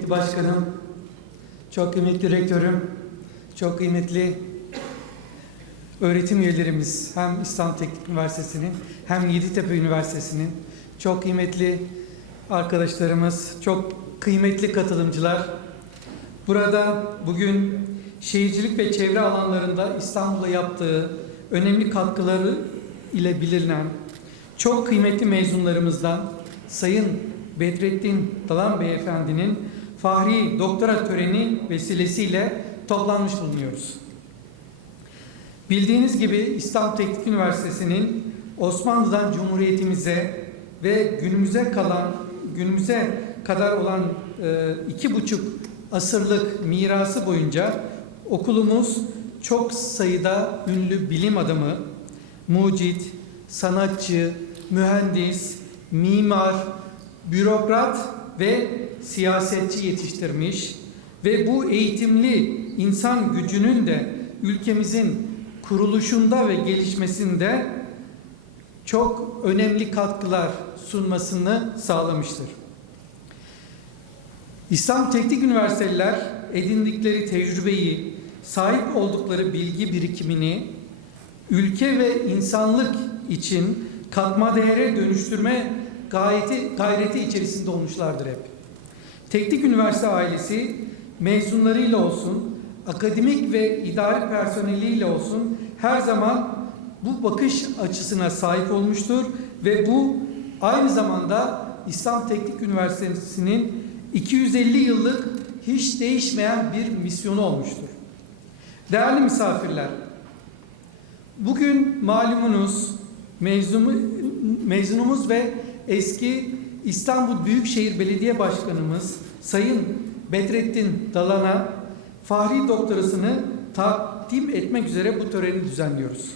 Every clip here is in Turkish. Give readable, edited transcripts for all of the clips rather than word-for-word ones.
kıymetli başkanım, çok kıymetli rektörüm, çok kıymetli öğretim üyelerimiz, hem İstanbul Teknik Üniversitesi'nin hem Yeditepe Üniversitesi'nin, çok kıymetli arkadaşlarımız, çok kıymetli katılımcılar. Burada bugün şehircilik ve çevre alanlarında İstanbul'a yaptığı önemli katkıları ile bilinen çok kıymetli mezunlarımızdan Sayın Bedrettin Dalan Beyefendi'nin Fahri Doktora töreni vesilesiyle toplanmış bulunuyoruz. Bildiğiniz gibi İstanbul Teknik Üniversitesi'nin Osmanlı'dan Cumhuriyetimize ve günümüze kadar olan 2,5 asırlık mirası boyunca okulumuz çok sayıda ünlü bilim adamı, mucit, sanatçı, mühendis, mimar, bürokrat ve siyasetçi yetiştirmiş ve bu eğitimli insan gücünün de ülkemizin kuruluşunda ve gelişmesinde çok önemli katkılar sunmasını sağlamıştır. İstanbul Teknik Üniversiteliler edindikleri tecrübeyi, sahip oldukları bilgi birikimini ülke ve insanlık için katma değere dönüştürme gayreti içerisinde olmuşlardır hep. Teknik Üniversite ailesi mezunlarıyla olsun, akademik ve idari personeliyle olsun her zaman bu bakış açısına sahip olmuştur ve bu aynı zamanda İstanbul Teknik Üniversitesi'nin 250 yıllık hiç değişmeyen bir misyonu olmuştur. Değerli misafirler, bugün malumunuz mezunumuz ve eski İstanbul Büyükşehir Belediye Başkanımız Sayın Bedrettin Dalan'a Fahri Doktorasını takdim etmek üzere bu töreni düzenliyoruz.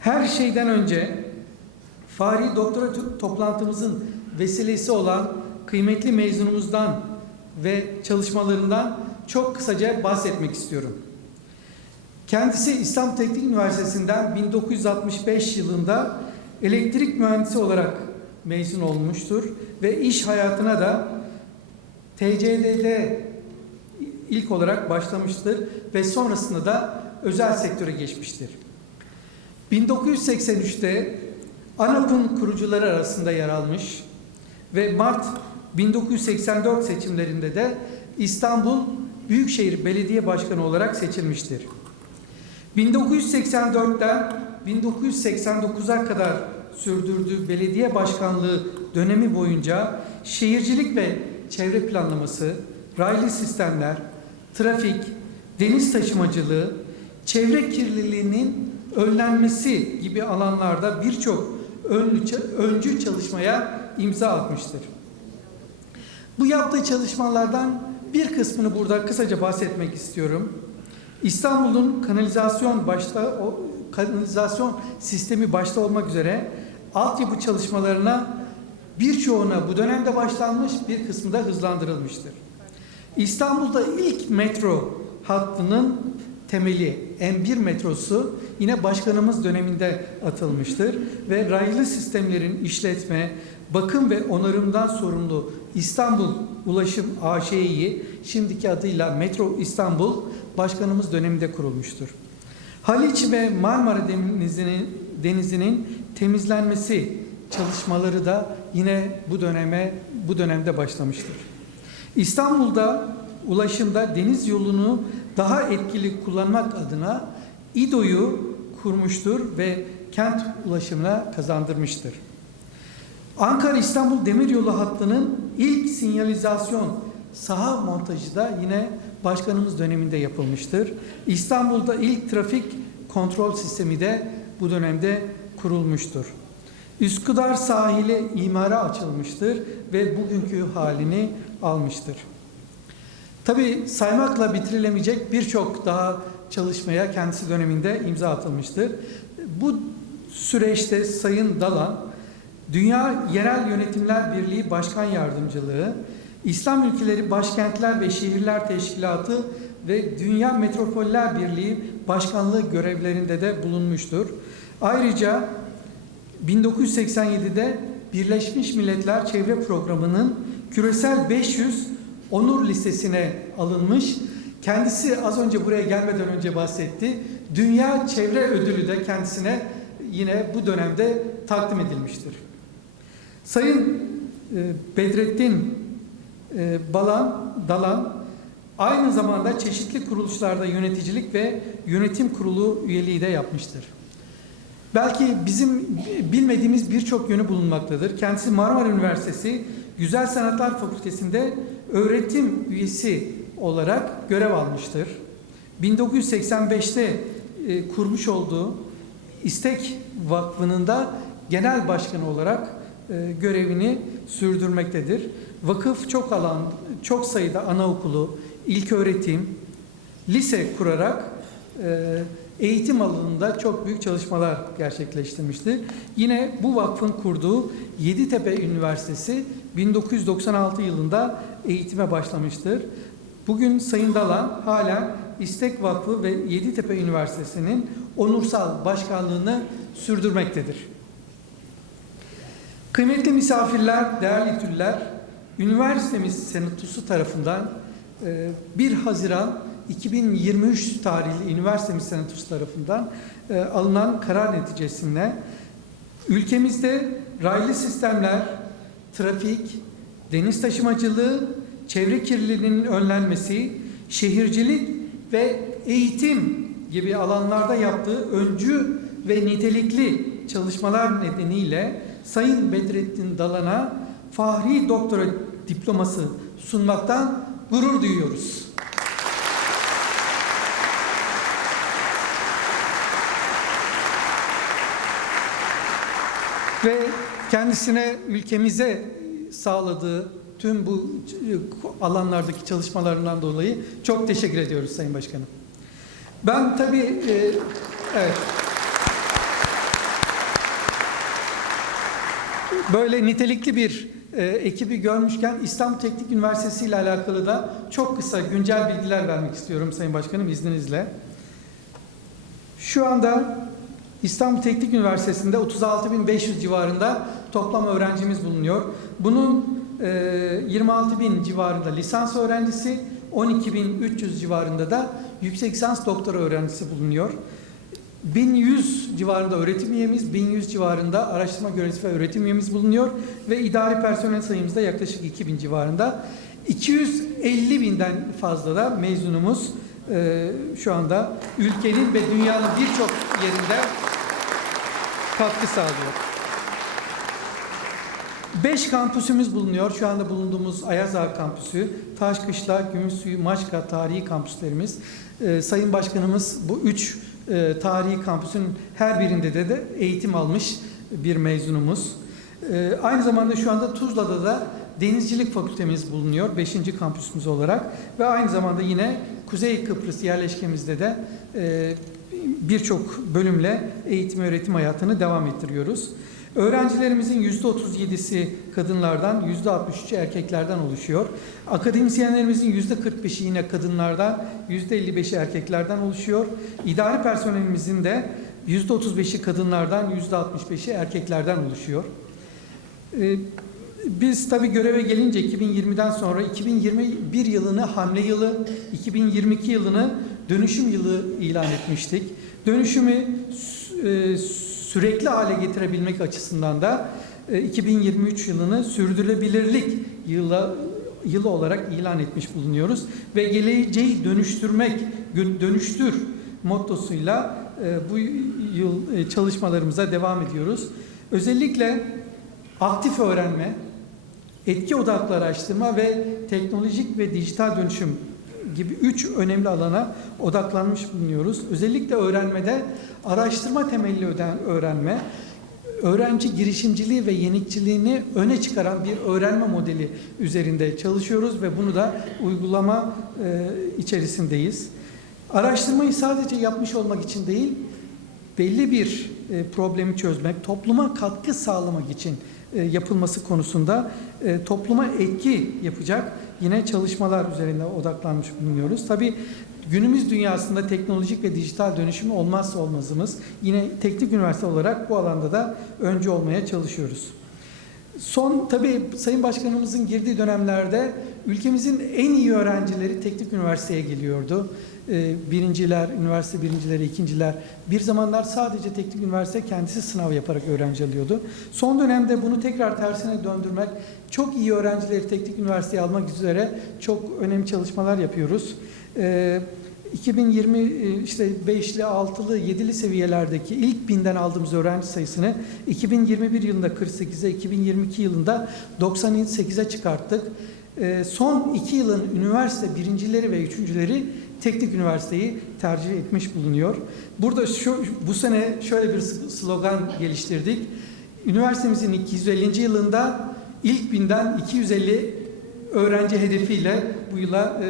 Her şeyden önce Fahri Doktora toplantımızın vesilesi olan kıymetli mezunumuzdan ve çalışmalarından çok kısaca bahsetmek istiyorum. Kendisi İstanbul Teknik Üniversitesi'nden 1965 yılında elektrik mühendisi olarak mezun olmuştur ve iş hayatına da TCD'de ilk olarak başlamıştır ve sonrasında da özel sektöre geçmiştir. 1983'te ANAP'ın kurucuları arasında yer almış ve Mart 1984 seçimlerinde de İstanbul Büyükşehir Belediye Başkanı olarak seçilmiştir. 1984'ten 1989'a kadar sürdürdüğü belediye başkanlığı dönemi boyunca şehircilik ve çevre planlaması, raylı sistemler, trafik, deniz taşımacılığı, çevre kirliliğinin önlenmesi gibi alanlarda birçok öncü çalışmaya imza atmıştır. Bu yaptığı çalışmalardan bir kısmını burada kısaca bahsetmek istiyorum. İstanbul'un kanalizasyon sistemi başta olmak üzere altyapı çalışmalarına birçoğuna bu dönemde başlanmış, bir kısmı da hızlandırılmıştır. İstanbul'da ilk metro hattının temeli M1 metrosu yine başkanımız döneminde atılmıştır ve raylı sistemlerin işletme, bakım ve onarımdan sorumlu İstanbul Ulaşım AŞ'yi şimdiki adıyla Metro İstanbul başkanımız döneminde kurulmuştur. Haliç ve Marmara Denizi'nin temizlenmesi çalışmaları da yine bu dönemde başlamıştır. İstanbul'da ulaşımda deniz yolunu daha etkili kullanmak adına İDO'yu kurmuştur ve kent ulaşımına kazandırmıştır. Ankara-İstanbul Demiryolu hattının ilk sinyalizasyon saha montajı da yine başkanımız döneminde yapılmıştır. İstanbul'da ilk trafik kontrol sistemi de bu dönemde kurulmuştur. Üsküdar sahili imara açılmıştır ve bugünkü halini almıştır. Tabii saymakla bitirilemeyecek birçok daha çalışmaya kendisi döneminde imza atılmıştır. Bu süreçte Sayın Dalan, Dünya Yerel Yönetimler Birliği Başkan Yardımcılığı, İslam Ülkeleri Başkentler ve Şehirler Teşkilatı ve Dünya Metropoller Birliği Başkanlığı görevlerinde de bulunmuştur. Ayrıca 1987'de Birleşmiş Milletler Çevre Programı'nın küresel 500 Onur Lisesi'ne alınmış. Kendisi az önce buraya gelmeden önce bahsetti. Dünya Çevre Ödülü de kendisine yine bu dönemde takdim edilmiştir. Sayın Bedrettin Dalan aynı zamanda çeşitli kuruluşlarda yöneticilik ve yönetim kurulu üyeliği de yapmıştır. Belki bizim bilmediğimiz birçok yönü bulunmaktadır. Kendisi Marmara Üniversitesi Güzel Sanatlar Fakültesi'nde öğretim üyesi olarak görev almıştır. 1985'te kurmuş olduğu İstek Vakfı'nın da genel başkanı olarak görevini sürdürmektedir. Vakıf çok sayıda anaokulu, ilköğretim, lise kurarak eğitim alanında çok büyük çalışmalar gerçekleştirmiştir. Yine bu vakfın kurduğu Yeditepe Üniversitesi 1996 yılında eğitime başlamıştır. Bugün Sayın Dalan hala İstek Vakfı ve Yeditepe Üniversitesi'nin onursal başkanlığını sürdürmektedir. Kıymetli misafirler, değerli türler, üniversitemiz senatosu tarafından 1 Haziran 2023 tarihli üniversitemiz senatosu tarafından alınan karar neticesinde ülkemizde raylı sistemler, trafik, deniz taşımacılığı, çevre kirliliğinin önlenmesi, şehircilik ve eğitim gibi alanlarda yaptığı öncü ve nitelikli çalışmalar nedeniyle Sayın Bedrettin Dalan'a Fahri Doktora diploması sunmaktan gurur duyuyoruz. Ve kendisine ülkemize sağladığı tüm bu alanlardaki çalışmalarından dolayı çok teşekkür ediyoruz Sayın Başkanım. Ben tabii evet. Böyle nitelikli bir ekibi görmüşken İstanbul Teknik Üniversitesi ile alakalı da çok kısa güncel bilgiler vermek istiyorum Sayın Başkanım izninizle. Şu anda İstanbul Teknik Üniversitesi'nde 36.500 civarında toplam öğrencimiz bulunuyor. Bunun 26.000 civarında lisans öğrencisi, 12.300 civarında da yüksek lisans doktora öğrencisi bulunuyor. 1100 civarında öğretim üyemiz, 1100 civarında araştırma görevlisi ve öğretim üyemiz bulunuyor ve idari personel sayımız da yaklaşık 2000 civarında. 250.000'den fazla da mezunumuz şu anda ülkenin ve dünyanın birçok yerinde katkı sağlıyor. 5 kampüsümüz bulunuyor. Şu anda bulunduğumuz Ayazağa kampüsü, Taşkışla, Gümüşsuyu, Maçka tarihi kampüslerimiz. Sayın Başkanımız bu 3 tarihi kampüsün her birinde de eğitim almış bir mezunumuz. Aynı zamanda şu anda Tuzla'da da Denizcilik Fakültemiz bulunuyor 5. kampüsümüz olarak ve aynı zamanda yine Kuzey Kıbrıs yerleşkemizde de birçok bölümle eğitim öğretim hayatını devam ettiriyoruz. Öğrencilerimizin %37'si kadınlardan, %63'ü erkeklerden oluşuyor. Akademisyenlerimizin %45'i yine kadınlardan, %55'i erkeklerden oluşuyor. İdari personelimizin de %35'i kadınlardan, %65'i erkeklerden oluşuyor. Biz tabii göreve gelince 2020'den sonra 2021 yılını hamle yılı, 2022 yılını dönüşüm yılı ilan etmiştik. Dönüşümü sürekli hale getirebilmek açısından da 2023 yılını sürdürülebilirlik yılı olarak ilan etmiş bulunuyoruz. Ve geleceği dönüştürmek, dönüştür mottosuyla bu yıl çalışmalarımıza devam ediyoruz. Özellikle aktif öğrenme, etki odaklı araştırma ve teknolojik ve dijital dönüşüm gibi 3 önemli alana odaklanmış bulunuyoruz. Özellikle öğrenmede araştırma temelli öğrenme, öğrenci girişimciliği ve yenilikçiliğini öne çıkaran bir öğrenme modeli üzerinde çalışıyoruz ve bunu da uygulama içerisindeyiz. Araştırmayı sadece yapmış olmak için değil, belli bir problemi çözmek, topluma katkı sağlamak için yapılması konusunda topluma etki yapacak yine çalışmalar üzerinde odaklanmış bulunuyoruz. Tabii günümüz dünyasında teknolojik ve dijital dönüşüm olmazsa olmazımız. Yine teknik üniversite olarak bu alanda da öncü olmaya çalışıyoruz. Son tabii Sayın Başkanımızın girdiği dönemlerde ülkemizin en iyi öğrencileri teknik üniversiteye geliyordu. Birinciler, üniversite birincileri, ikinciler. Bir zamanlar sadece teknik üniversite kendisi sınav yaparak öğrenci alıyordu. Son dönemde bunu tekrar tersine döndürmek, çok iyi öğrencileri teknik üniversiteye almak üzere çok önemli çalışmalar yapıyoruz. 2020 işte 5'li, 6'lı, 7'li seviyelerdeki ilk 1000'den aldığımız öğrenci sayısını 2021 yılında 48'e, 2022 yılında 98'e çıkarttık. Son 2 yılın üniversite birincileri ve üçüncüleri teknik üniversiteyi tercih etmiş bulunuyor. Burada bu sene şöyle bir slogan geliştirdik. Üniversitemizin 250. yılında ilk 1000'den 250 öğrenci hedefiyle bu yıla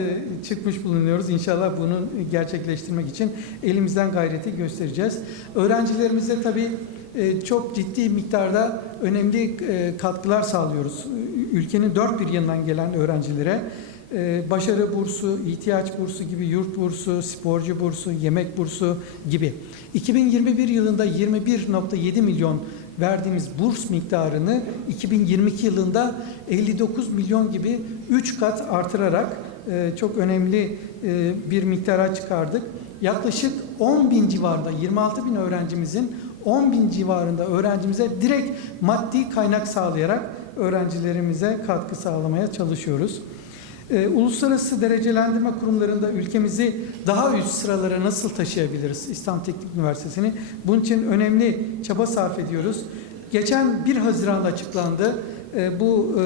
çıkmış bulunuyoruz. İnşallah bunu gerçekleştirmek için elimizden gayreti göstereceğiz. Öğrencilerimize tabii çok ciddi miktarda önemli katkılar sağlıyoruz. Ülkenin dört bir yanından gelen öğrencilere başarı bursu, ihtiyaç bursu gibi, yurt bursu, sporcu bursu, yemek bursu gibi. 2021 yılında 21,7 milyon verdiğimiz burs miktarını 2022 yılında 59 milyon gibi 3 kat artırarak çok önemli bir miktara çıkardık. Yaklaşık 10 bin civarında, 26 bin öğrencimizin 10 bin civarında öğrencimize direkt maddi kaynak sağlayarak öğrencilerimize katkı sağlamaya çalışıyoruz. Uluslararası derecelendirme kurumlarında ülkemizi daha üst sıralara nasıl taşıyabiliriz İstanbul Teknik Üniversitesi'ni? Bunun için önemli çaba sarf ediyoruz. Geçen 1 Haziran'da açıklandı. Bu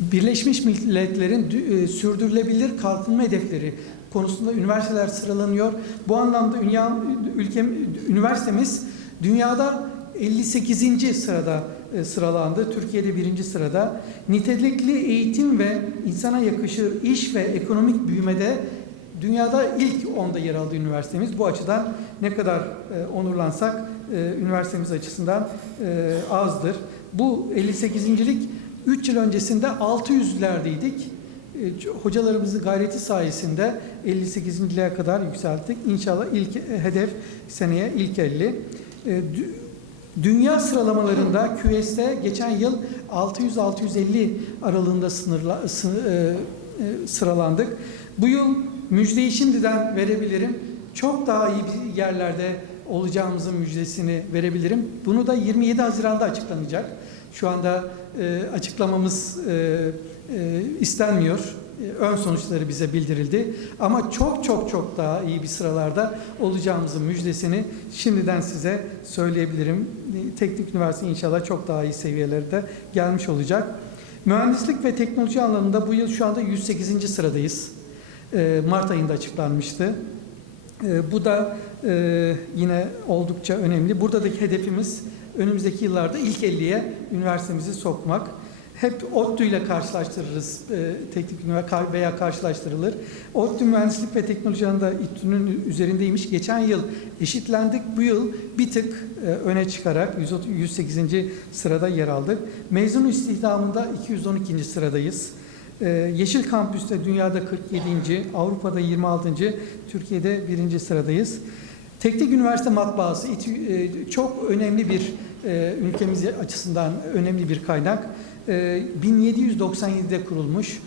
Birleşmiş Milletler'in sürdürülebilir kalkınma hedefleri konusunda üniversiteler sıralanıyor. Bu anlamda üniversitemiz dünyada 58. sırada sıralandı. Türkiye'de 1. sırada. Nitelikli eğitim ve insana yakışır iş ve ekonomik büyümede dünyada ilk 10'da yer aldı üniversitemiz. Bu açıdan ne kadar onurlansak üniversitemiz açısından azdır. Bu 58.lik 3 yıl öncesinde 600'lerdeydik. Hocalarımızın gayreti sayesinde 58.liğe kadar yükselttik. İnşallah ilk hedef seneye ilk 50. Dünya sıralamalarında QS'te geçen yıl 600-650 aralığında sıralandık. Bu yıl müjdeyi şimdiden verebilirim. Çok daha iyi bir yerlerde olacağımızın müjdesini verebilirim. Bunu da 27 Haziran'da açıklanacak. Şu anda açıklamamız istenmiyor. Ön sonuçları bize bildirildi. Ama çok daha iyi bir sıralarda olacağımızın müjdesini şimdiden size söyleyebilirim. Teknik üniversite inşallah çok daha iyi seviyelerde gelmiş olacak. Mühendislik ve teknoloji alanında bu yıl şu anda 108. sıradayız. Mart ayında açıklanmıştı. Bu da yine oldukça önemli. Buradaki hedefimiz önümüzdeki yıllarda ilk 50'ye üniversitemizi sokmak. Hep ODTÜ ile karşılaştırırız, teknik üniversite veya karşılaştırılır. ODTÜ mühendislik ve teknoloji alanında İTÜ'nün üzerindeymiş. Geçen yıl eşitlendik. Bu yıl bir tık öne çıkarak 108. sırada yer aldık. Mezun istihdamında 212. sıradayız. Yeşil Kampüs'te dünyada 47. Avrupa'da 26. Türkiye'de 1. sıradayız. Teknik Üniversite Matbaası çok önemli bir ülkemiz açısından önemli bir kaynak. 1797'de kurulmuş.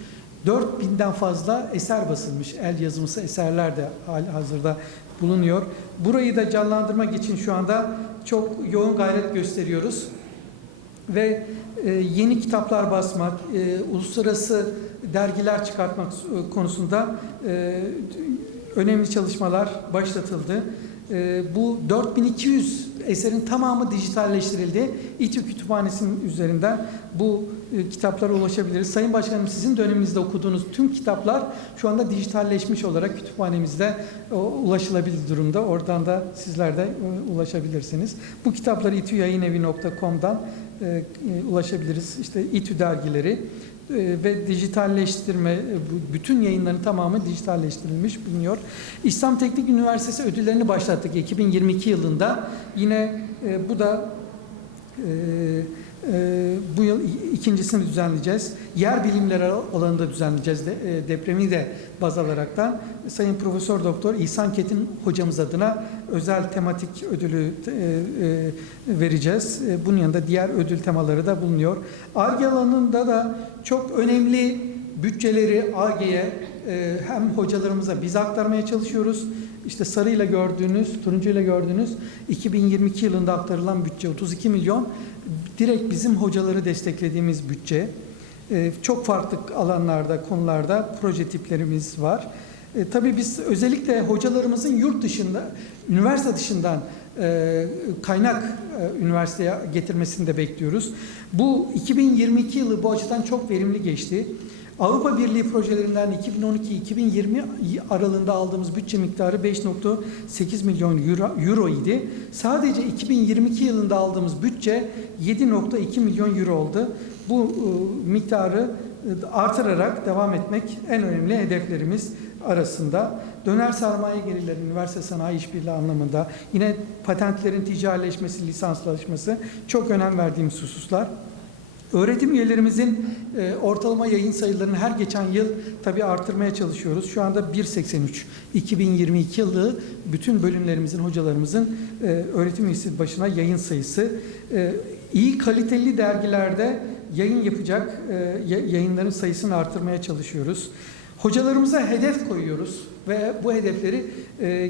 4000'den fazla eser basılmış. El yazımısı eserler de hazırda bulunuyor. Burayı da canlandırmak için şu anda çok yoğun gayret gösteriyoruz. Ve yeni kitaplar basmak, uluslararası dergiler çıkartmak konusunda önemli çalışmalar başlatıldı. Bu 4200 eserin tamamı dijitalleştirildi. İTÜ Kütüphanesi'nin üzerinden bu kitaplara ulaşabiliriz. Sayın Başkanım, sizin döneminizde okuduğunuz tüm kitaplar şu anda dijitalleşmiş olarak kütüphanemizde ulaşılabilir durumda. Oradan da sizler de ulaşabilirsiniz. Bu kitapları itüyayinevi.com'dan ulaşabiliriz. İşte İTÜ dergileri ve dijitalleştirme, bütün yayınların tamamı dijitalleştirilmiş bulunuyor. İslam Teknik Üniversitesi ödüllerini başlattık 2022 yılında. Yine bu da Bu yıl ikincisini düzenleyeceğiz. Yer bilimleri alanında düzenleyeceğiz. Depremi de baz alaraktan Sayın Profesör Doktor İhsan Ketin hocamız adına özel tematik ödülü vereceğiz. Bunun yanında diğer ödül temaları da bulunuyor. Ar-Ge alanında da çok önemli bütçeleri Ar-Ge'ye hem hocalarımıza biz aktarmaya çalışıyoruz. İşte sarıyla gördüğünüz, turuncuyla gördüğünüz 2022 yılında aktarılan bütçe 32 milyon. Direkt bizim hocaları desteklediğimiz bütçe. Çok farklı alanlarda, konularda proje tiplerimiz var. Tabii biz özellikle hocalarımızın yurt dışında, üniversite dışından kaynak üniversiteye getirmesini de bekliyoruz. Bu 2022 yılı bu açıdan çok verimli geçti. Avrupa Birliği projelerinden 2012-2020 aralığında aldığımız bütçe miktarı 5,8 milyon euro idi. Sadece 2022 yılında aldığımız bütçe 7,2 milyon euro oldu. Bu miktarı artırarak devam etmek en önemli hedeflerimiz arasında. Döner sermaye gelirleri, üniversite sanayi işbirliği anlamında, yine patentlerin ticarileşmesi, lisanslaşması çok önem verdiğimiz hususlar. Öğretim üyelerimizin ortalama yayın sayılarını her geçen yıl tabii artırmaya çalışıyoruz. Şu anda 1,83. 2022 yılı bütün bölümlerimizin, hocalarımızın öğretim üyesi başına yayın sayısı. İyi kaliteli dergilerde yayın yapacak yayınların sayısını artırmaya çalışıyoruz. Hocalarımıza hedef koyuyoruz ve bu hedefleri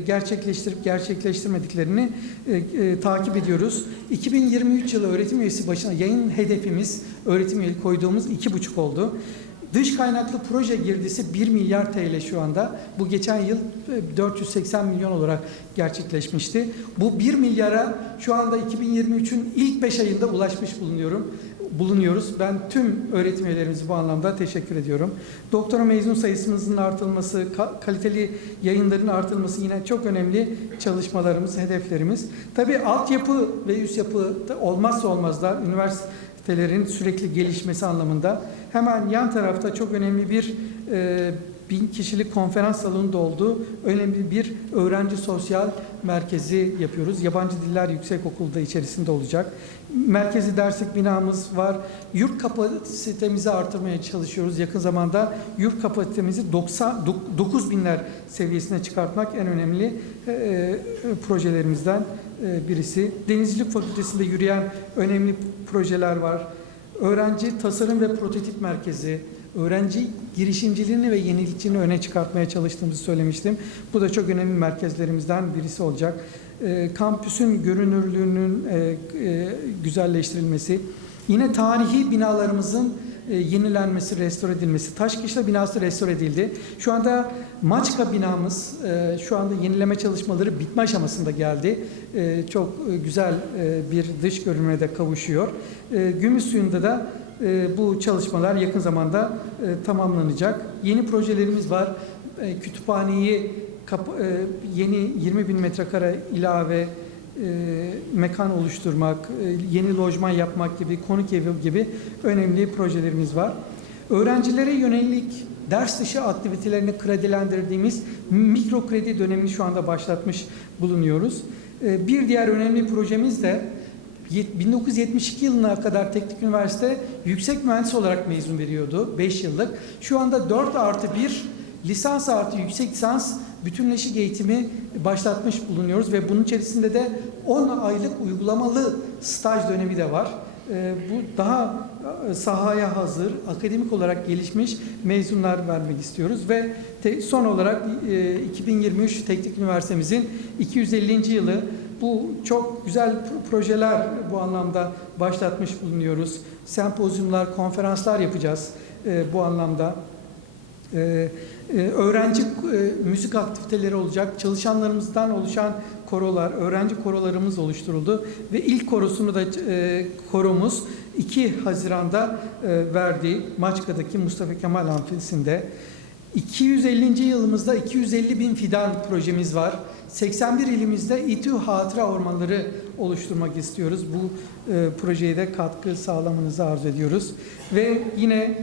gerçekleştirip gerçekleştirmediklerini takip ediyoruz. 2023 yılı öğretim üyesi başına yayın hedefimiz, öğretim üyeliği koyduğumuz 2,5 oldu. Dış kaynaklı proje girdisi 1 milyar TL şu anda. Bu geçen yıl 480 milyon olarak gerçekleşmişti. Bu 1 milyara şu anda 2023'ün ilk 5 ayında ulaşmış bulunuyoruz. Ben tüm öğretim üyelerimize bu anlamda teşekkür ediyorum. Doktora mezun sayısımızın artırılması, kaliteli yayınların artırılması yine çok önemli çalışmalarımız, hedeflerimiz. Tabii altyapı ve üst yapı olmazsa olmazlar. Üniversitelerin sürekli gelişmesi anlamında. Hemen yan tarafta çok önemli bir 1000 kişilik konferans salonunda olduğu önemli bir öğrenci sosyal merkezi yapıyoruz. Yabancı Diller Yüksekokulu da içerisinde olacak. Merkezi derslik binamız var. Yurt kapasitemizi artırmaya çalışıyoruz. Yakın zamanda yurt kapasitemizi 9.000'ler seviyesine çıkartmak en önemli projelerimizden birisi. Denizcilik Fakültesi'nde yürüyen önemli projeler var. Öğrenci Tasarım ve Prototip Merkezi, öğrenci girişimciliğini ve yenilikçiliğini öne çıkartmaya çalıştığımızı söylemiştim. Bu da çok önemli merkezlerimizden birisi olacak. Kampüsün görünürlüğünün güzelleştirilmesi, yine tarihi binalarımızın yenilenmesi, restore edilmesi. Taşkışla binası restore edildi. Şu anda Maçka binamız şu anda yenileme çalışmaları bitme aşamasında geldi. Çok güzel bir dış görünüme de kavuşuyor. Gümüşsuyu'nda da bu çalışmalar yakın zamanda tamamlanacak. Yeni projelerimiz var. Kütüphaneyi yeni 20.000 metrekare ilave mekan oluşturmak, yeni lojman yapmak gibi, konuk evi gibi önemli projelerimiz var. Öğrencilere yönelik ders dışı aktivitelerini kredilendirdiğimiz mikro kredi dönemini şu anda başlatmış bulunuyoruz. Bir diğer önemli projemiz de 1972 yılına kadar Teknik Üniversite yüksek mühendis olarak mezun veriyordu, 5 yıllık. Şu anda 4+1 lisans artı yüksek lisans bütünleşik eğitimi başlatmış bulunuyoruz ve bunun içerisinde de 10 aylık uygulamalı staj dönemi de var. Bu daha sahaya hazır, akademik olarak gelişmiş mezunlar vermek istiyoruz ve son olarak 2023 Teknik Üniversitemizin 250. yılı, bu çok güzel projeler bu anlamda başlatmış bulunuyoruz. Sempozyumlar, konferanslar yapacağız bu anlamda. Öğrenci müzik aktiviteleri olacak. Çalışanlarımızdan oluşan korolar, öğrenci korolarımız oluşturuldu ve ilk korosunu da koromuz 2 Haziran'da verdi Maçka'daki Mustafa Kemal Amfisi'nde. 250. yılımızda 250.000 fidan projemiz var. 81 ilimizde İTÜ Hatıra Ormanları oluşturmak istiyoruz. Bu projeye de katkı sağlamanızı arzu ediyoruz. Ve yine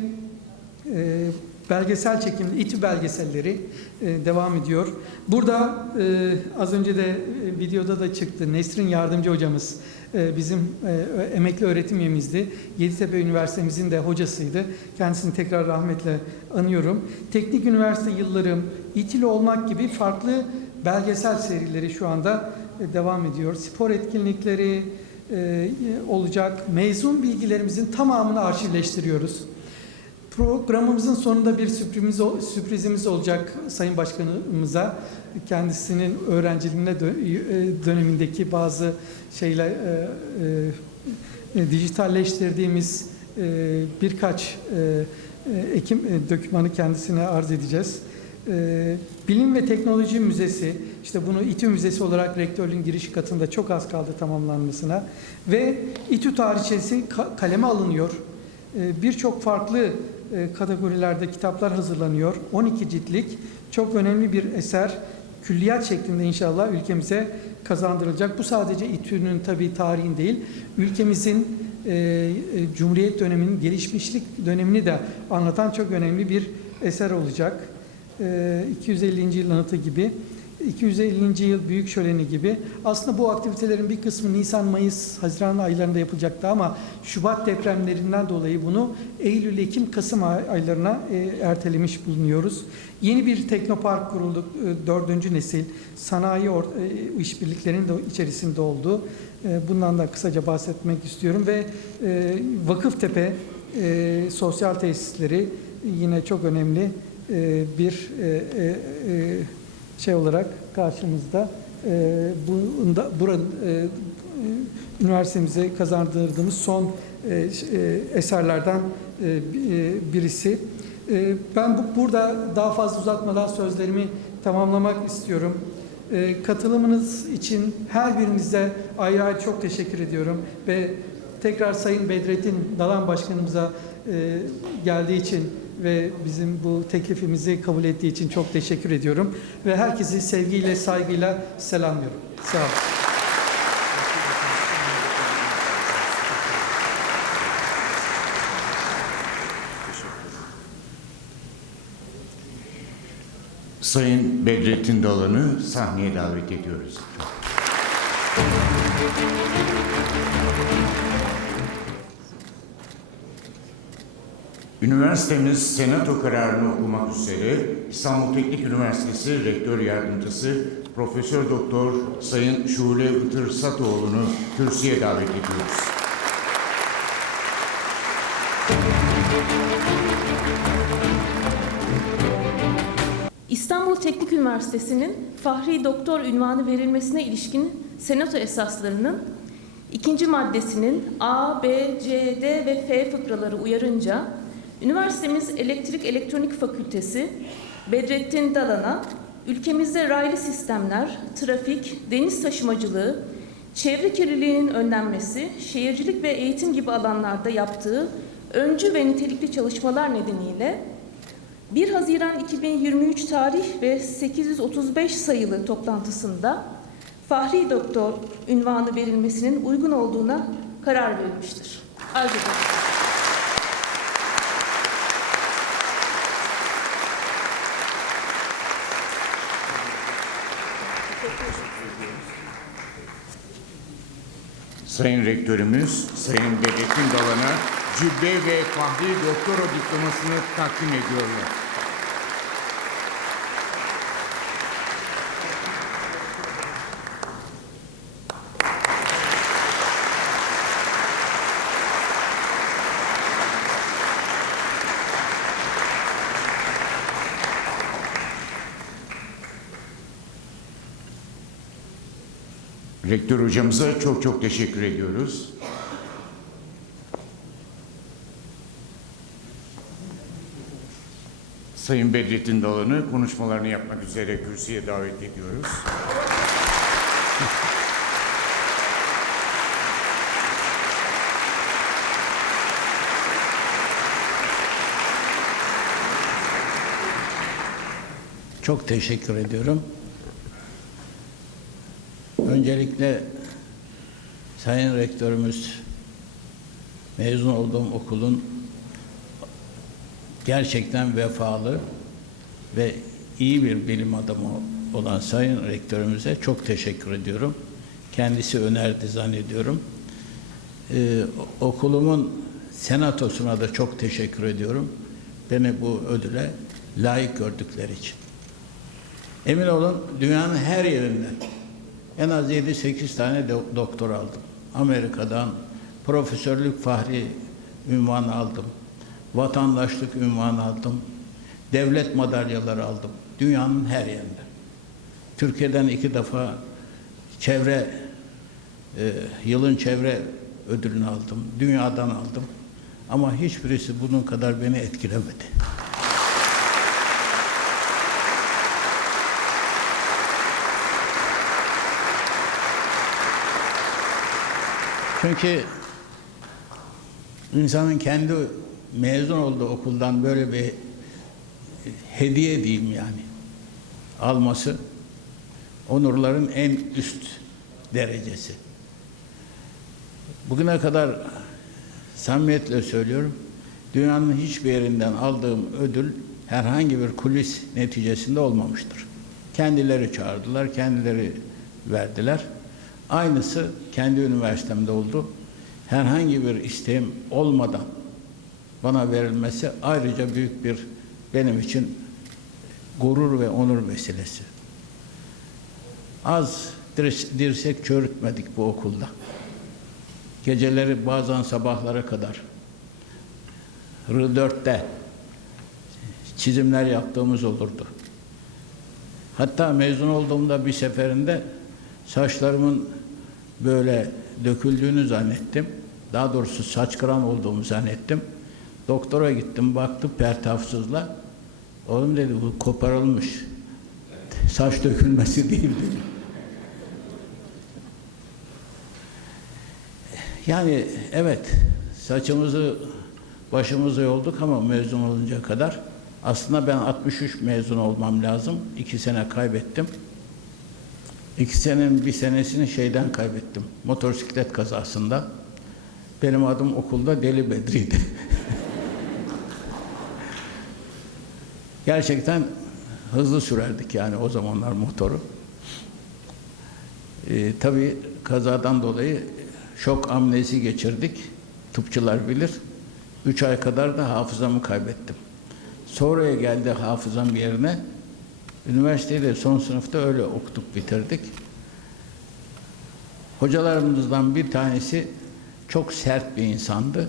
belgesel çekimleri, İTÜ belgeselleri devam ediyor. Burada az önce de videoda da çıktı. Nesrin Yardımcı hocamız bizim emekli öğretim üyemizdi. Yeditepe Üniversitemizin de hocasıydı. Kendisini tekrar rahmetle anıyorum. Teknik üniversite yıllarım, İTÜ'lü olmak gibi farklı belgesel serileri şu anda devam ediyor. Spor etkinlikleri olacak. Mezun bilgilerimizin tamamını arşivleştiriyoruz. Programımızın sonunda bir sürprizimiz olacak Sayın Başkanımıza. Kendisinin öğrenciliğine dönemindeki bazı şeyler dijitalleştirdiğimiz birkaç dokümanı kendisine arz edeceğiz. Bilim ve Teknoloji Müzesi, işte bunu İTÜ Müzesi olarak rektörlüğün giriş katında çok az kaldı tamamlanmasına ve İTÜ tarihçesi kaleme alınıyor. Birçok farklı kategorilerde kitaplar hazırlanıyor. 12 ciltlik çok önemli bir eser külliyat şeklinde inşallah ülkemize kazandırılacak. Bu sadece İTÜ'nün tabii tarihin değil, ülkemizin Cumhuriyet döneminin gelişmişlik dönemini de anlatan çok önemli bir eser olacak. 250. yıl anıtı gibi, 250. yıl büyük şöleni gibi. Aslında bu aktivitelerin bir kısmı Nisan, Mayıs, Haziran aylarında yapılacaktı ama Şubat depremlerinden dolayı bunu Eylül, Ekim, Kasım aylarına ertelemiş bulunuyoruz. Yeni bir teknopark kurulduk, 4. nesil sanayi işbirliklerinin de içerisinde olduğu. Bundan da kısaca bahsetmek istiyorum ve Vakıftepe sosyal tesisleri yine çok önemli bir şey olarak karşımızda. Buranın üniversitemize kazandırdığımız son eserlerden birisi. Ben burada daha fazla uzatmadan sözlerimi tamamlamak istiyorum. Katılımınız için her birinize ayrı ayrı çok teşekkür ediyorum ve tekrar Sayın Bedrettin Dalan Başkanımıza geldiği için ve bizim bu teklifimizi kabul ettiği için çok teşekkür ediyorum. Ve herkesi sevgiyle, saygıyla selamlıyorum. Sağ olun. Sayın Bedrettin Dalan'ı sahneye davet ediyoruz. Üniversitemiz senato kararını okumak üzere İstanbul Teknik Üniversitesi Rektör Yardımcısı Profesör Doktor Sayın Şule Itır Satoğlu'nu kürsüye davet ediyoruz. İstanbul Teknik Üniversitesi'nin Fahri Doktor unvanı verilmesine ilişkin senato esaslarının 2. maddesinin A, B, C, D ve F fıkraları uyarınca üniversitemiz Elektrik Elektronik Fakültesi Bedrettin Dalan'a ülkemizde raylı sistemler, trafik, deniz taşımacılığı, çevre kirliliğinin önlenmesi, şehircilik ve eğitim gibi alanlarda yaptığı öncü ve nitelikli çalışmalar nedeniyle 1 Haziran 2023 tarih ve 835 sayılı toplantısında Fahri Doktor unvanı verilmesinin uygun olduğuna karar verilmiştir. Arz ederim. Sayın Rektörümüz, Sayın Bedrettin Dalan'a cübbe ve Fahri Doktora diplomasını takdim ediyorlar. Rektör hocamıza çok çok teşekkür ediyoruz. Sayın Bedrettin Dalan'ı konuşmalarını yapmak üzere kürsüye davet ediyoruz. Çok teşekkür ediyorum. Öncelikle Sayın Rektörümüz mezun olduğum okulun gerçekten vefalı ve iyi bir bilim adamı olan Sayın Rektörümüze çok teşekkür ediyorum. Kendisi önerdi zannediyorum. Okulumun senatosuna da çok teşekkür ediyorum. Beni bu ödüle layık gördükleri için. Emin olun dünyanın her yerinden en az 7-8 tane doktor aldım. Amerika'dan profesörlük fahri unvanı aldım. Vatandaşlık unvanı aldım. Devlet madalyaları aldım. Dünyanın her yerinde. Türkiye'den 2 defa yılın çevre ödülünü aldım. Dünyadan aldım. Ama hiçbirisi bunun kadar beni etkilemedi. Çünkü insanın kendi mezun olduğu okuldan böyle bir hediye diyeyim yani alması onurların en üst derecesi. Bugüne kadar samimiyetle söylüyorum, dünyanın hiçbir yerinden aldığım ödül herhangi bir kulis neticesinde olmamıştır. Kendileri çağırdılar, kendileri verdiler. Aynısı kendi üniversitemde oldu. Herhangi bir isteğim olmadan bana verilmesi ayrıca büyük bir benim için gurur ve onur meselesi. Az dirsek çürütmedik bu okulda. Geceleri bazen sabahlara kadar R4'te çizimler yaptığımız olurdu. Hatta mezun olduğumda bir seferinde saçlarımın böyle döküldüğünü zannettim. Daha doğrusu saç kıran olduğumu zannettim. Doktora gittim, baktı pertafsızla. Oğlum dedi bu koparılmış. Saç dökülmesi değil dedi. Yani evet saçımızı başımızı yolduk ama mezun olunca kadar aslında ben 63 mezun olmam lazım. 2 sene kaybettim. 2 senenin bir senesini şeyden kaybettim. Motosiklet kazasında. Benim adım okulda Deli Bedri'ydi. Gerçekten hızlı sürerdik yani o zamanlar motoru. Tabii kazadan dolayı şok amnezi geçirdik. Tıpçılar bilir. 3 ay kadar da hafızamı kaybettim. Sonraya geldi hafızam yerine. Üniversiteyi de son sınıfta öyle okuduk, bitirdik. Hocalarımızdan bir tanesi çok sert bir insandı.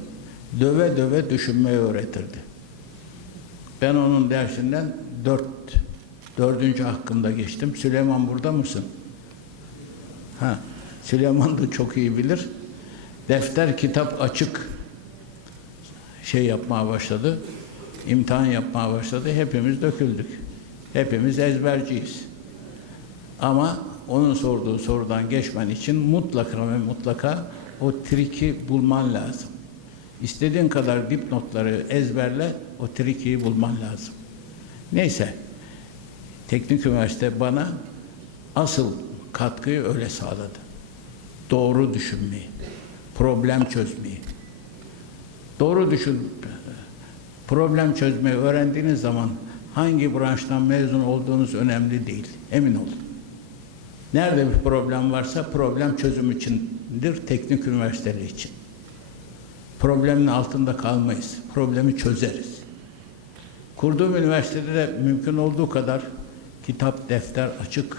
Döve döve düşünmeyi öğretirdi. Ben onun dersinden 4. hakkımda geçtim. Süleyman burada mısın? Süleyman da çok iyi bilir. Defter, kitap açık yapmaya başladı. İmtihan yapmaya başladı. Hepimiz döküldük. Hepimiz ezberciyiz. Ama onun sorduğu sorudan geçmen için mutlaka ve mutlaka o triki bulman lazım. İstediğin kadar dipnotları ezberle, o triki bulman lazım. Neyse, Teknik Üniversite bana asıl katkıyı öyle sağladı. Doğru düşünmeyi, problem çözmeyi. Problem çözmeyi öğrendiğiniz zaman hangi branştan mezun olduğunuz önemli değil. Emin olun. Nerede bir problem varsa problem çözüm içindir, teknik üniversiteler için. Problemin altında kalmayız. Problemi çözeriz. Kurduğum üniversitede de mümkün olduğu kadar kitap, defter açık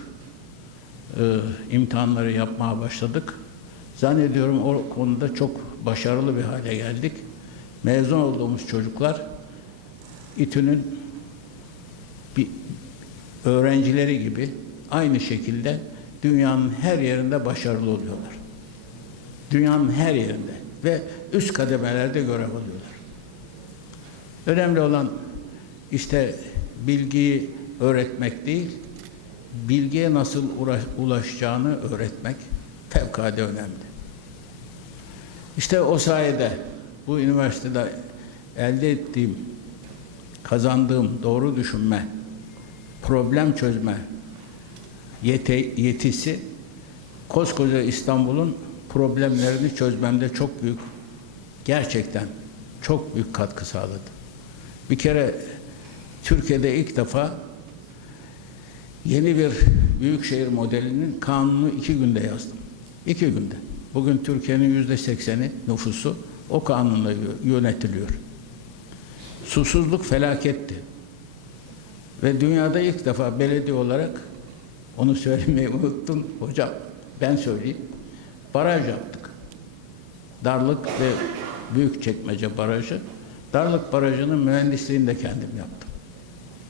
imtihanları yapmaya başladık. Zannediyorum o konuda çok başarılı bir hale geldik. Mezun olduğumuz çocuklar İTÜ'nün öğrencileri gibi aynı şekilde dünyanın her yerinde başarılı oluyorlar. Dünyanın her yerinde ve üst kademelerde görev alıyorlar. Önemli olan işte bilgiyi öğretmek değil, bilgiye nasıl ulaşacağını öğretmek fevkalade önemli. İşte o sayede bu üniversitede elde ettiğim, kazandığım doğru düşünme, problem çözme yetisi koskoca İstanbul'un problemlerini çözmemde çok büyük, gerçekten çok büyük katkı sağladı. Bir kere Türkiye'de ilk defa yeni bir büyükşehir modelinin kanunu 2 günde yazdım. 2 günde. Bugün Türkiye'nin %80'i nüfusu o kanunla yönetiliyor. Susuzluk felaketti. Ve dünyada ilk defa belediye olarak, onu söylemeyi unuttum hocam, ben söyleyeyim, baraj yaptık. Darlık ve Büyükçekmece Barajı. Darlık Barajı'nın mühendisliğini de kendim yaptım.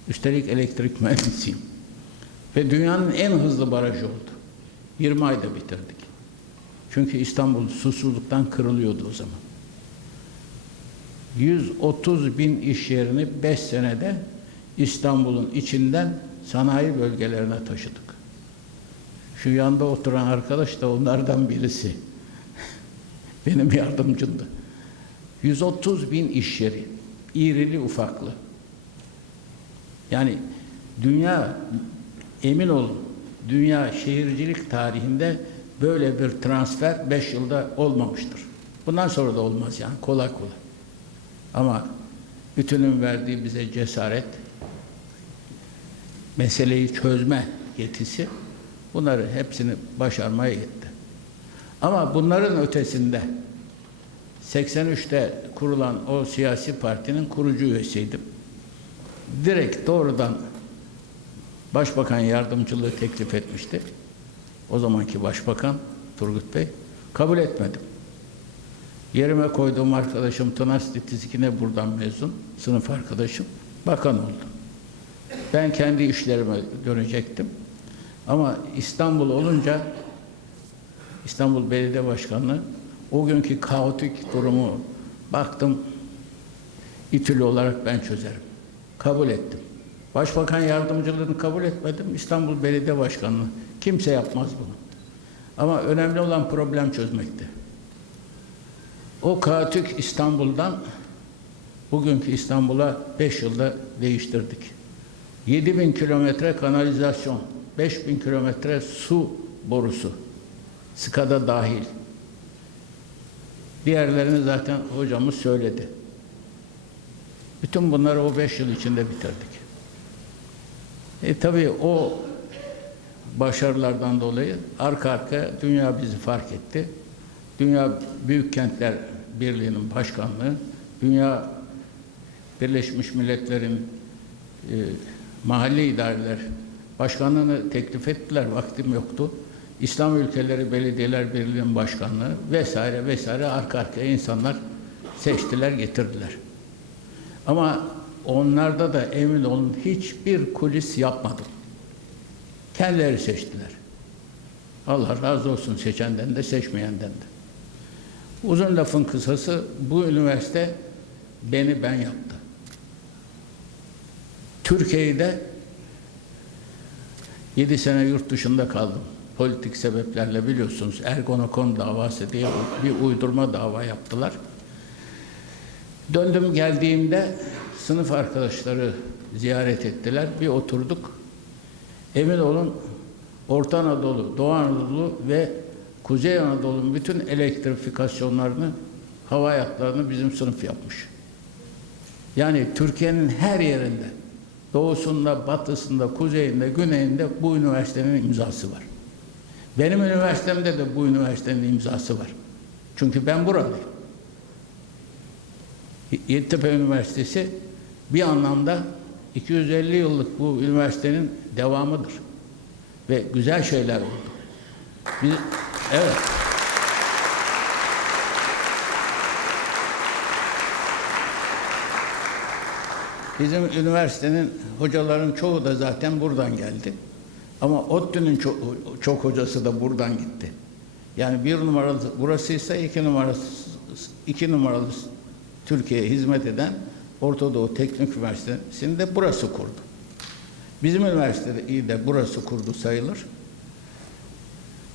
Üstelik elektrik mühendisiyim. Ve dünyanın en hızlı barajı oldu. 20 ayda bitirdik. Çünkü İstanbul susuzluktan kırılıyordu o zaman. 130 bin iş yerini 5 senede İstanbul'un içinden sanayi bölgelerine taşıdık. Şu yanda oturan arkadaş da onlardan birisi. Benim yardımcımdı. 130 bin iş yeri. İrili ufaklı. Yani dünya, emin olun, dünya şehircilik tarihinde böyle bir transfer 5 yılda olmamıştır. Bundan sonra da olmaz yani, kolay kolay. Ama bütünün verdiği bize cesaret, meseleyi çözme yetisi, bunları hepsini başarmaya yetti. Ama bunların ötesinde 83'te kurulan o siyasi partinin kurucu üyesiydim. Direkt doğrudan başbakan yardımcılığı teklif etmişti. O zamanki başbakan Turgut Bey. Kabul etmedim. Yerime koyduğum arkadaşım Tınas Ditizikine buradan mezun, sınıf arkadaşım, bakan oldu. Ben kendi işlerime dönecektim. Ama İstanbul olunca, İstanbul Belediye Başkanlığı, o günkü kaotik durumu baktım, İTÜ'lü olarak ben çözerim. Kabul ettim. Başbakan yardımcılığını kabul etmedim. İstanbul Belediye Başkanlığı. Kimse yapmaz bunu. Ama önemli olan problem çözmekti. O kaotik İstanbul'dan bugünkü İstanbul'a 5 yılda değiştirdik. 7.000 kilometre kanalizasyon, 5.000 kilometre su borusu, SKADA dahil. Diğerlerini zaten hocamız söyledi. Bütün bunları o 5 yıl içinde bitirdik. Tabii o başarılardan dolayı arka arkaya dünya bizi fark etti. Dünya Büyük Kentler Birliği'nin başkanlığı, Dünya Birleşmiş Milletler'in mahalle idareler başkanlığını teklif ettiler, vaktim yoktu. İslam Ülkeleri Belediyeler Birliği'nin başkanlığı vesaire vesaire arka arkaya insanlar seçtiler, getirdiler. Ama onlarda da emin olun hiçbir kulis yapmadım. Kendileri seçtiler. Allah razı olsun seçenden de seçmeyenden de. Uzun lafın kısası, bu üniversite beni ben yaptı. Türkiye'de 7 sene yurt dışında kaldım. Politik sebeplerle biliyorsunuz Ergonokon davası diye bir uydurma dava yaptılar. Döndüm geldiğimde sınıf arkadaşları ziyaret ettiler. Bir oturduk. Emin olun Orta Anadolu, Doğu Anadolu ve Kuzey Anadolu'nun bütün elektrifikasyonlarını, hava hatlarını bizim sınıf yapmış. Yani Türkiye'nin her yerinde, doğusunda, batısında, kuzeyinde, güneyinde bu üniversitenin imzası var. Benim üniversitemde de bu üniversitenin imzası var. Çünkü ben buradayım. Yeditepe Üniversitesi bir anlamda 250 yıllık bu üniversitenin devamıdır. Ve güzel şeyler oldu. Evet. Bizim üniversitenin hocaların çoğu da zaten buradan geldi. Ama ODTÜ'nün çok hocası da buradan gitti. Yani 1 numaralı burasıysa 2 numaralı Türkiye'ye hizmet eden Orta Doğu Teknik Üniversitesi'ni de burası kurdu. Bizim üniversiteyi de burası kurdu sayılır.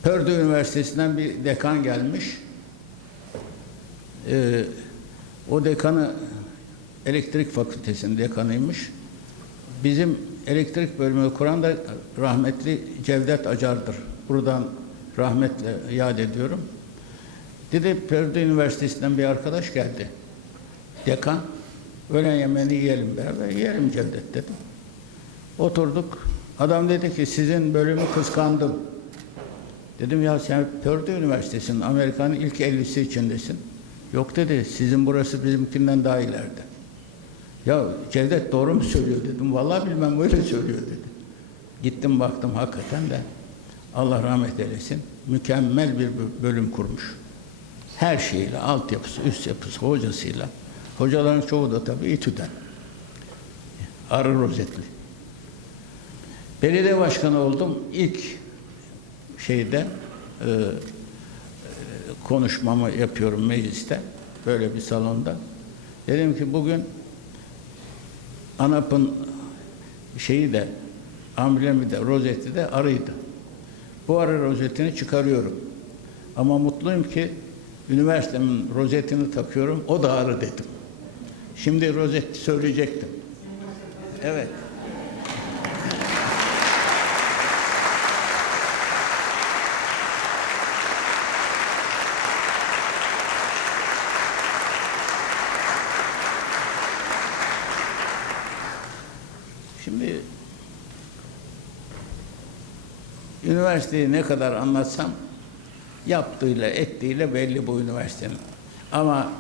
Purdue Üniversitesi'nden bir dekan gelmiş. O dekanı elektrik fakültesinin dekanıymış. Bizim elektrik bölümünü kuran da rahmetli Cevdet Acar'dır. Buradan rahmetle yad ediyorum. Dedi Purdue Üniversitesi'nden bir arkadaş geldi. Dekan. Öğlen yemeğini yiyelim beraber. Yiyelim Cevdet dedim. Oturduk. Adam dedi ki sizin bölümü kıskandım. Dedim ya sen Purdue Üniversitesi'nin Amerika'nın ilk 50'si içindesin. Yok dedi, sizin burası bizimkinden daha ileride. Ya Cevdet doğru mu söylüyor dedim. Vallahi bilmem öyle söylüyor dedi. Gittim baktım hakikaten de Allah rahmet eylesin. Mükemmel bir bölüm kurmuş. Her şeyle, altyapısı, üst yapısı, hocasıyla. Hocaların çoğu da tabii İTÜ'den. Arı rozetli. Belediye başkanı oldum. İlk şeyde konuşmamı yapıyorum mecliste. Böyle bir salonda. Dedim ki bugün ANAP'ın şeyi de, amblemi de, rozeti de arıydı. Bu arı rozetini çıkarıyorum. Ama mutluyum ki üniversitemin rozetini takıyorum, o da arı dedim. Şimdi rozet söyleyecektim. Evet. Şimdi üniversiteyi ne kadar anlatsam yaptığıyla ettiğiyle belli bu üniversitenin. Ama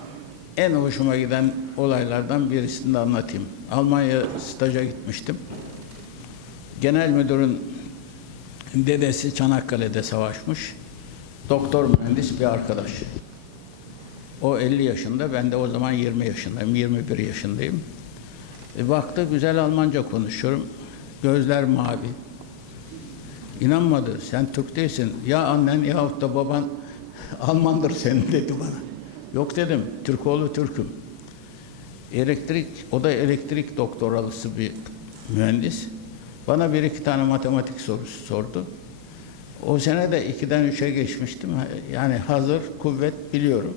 en hoşuma giden olaylardan birisini de anlatayım. Almanya staja gitmiştim. Genel müdürün dedesi Çanakkale'de savaşmış. Doktor mühendis bir arkadaş. O 50 yaşında, ben de o zaman 20 yaşındayım, 21 yaşındayım. Baktı güzel Almanca konuşuyorum. Gözler mavi. İnanmadı. Sen Türk değilsin. Ya annen yahut da baban Almandır senin dedi bana. Yok dedim. Türkoğlu Türk'üm. O da elektrik doktoralısı bir mühendis. Bana bir iki tane matematik sorusu sordu. O sene de 2'den 3'e geçmiştim. Yani hazır, kuvvet biliyorum.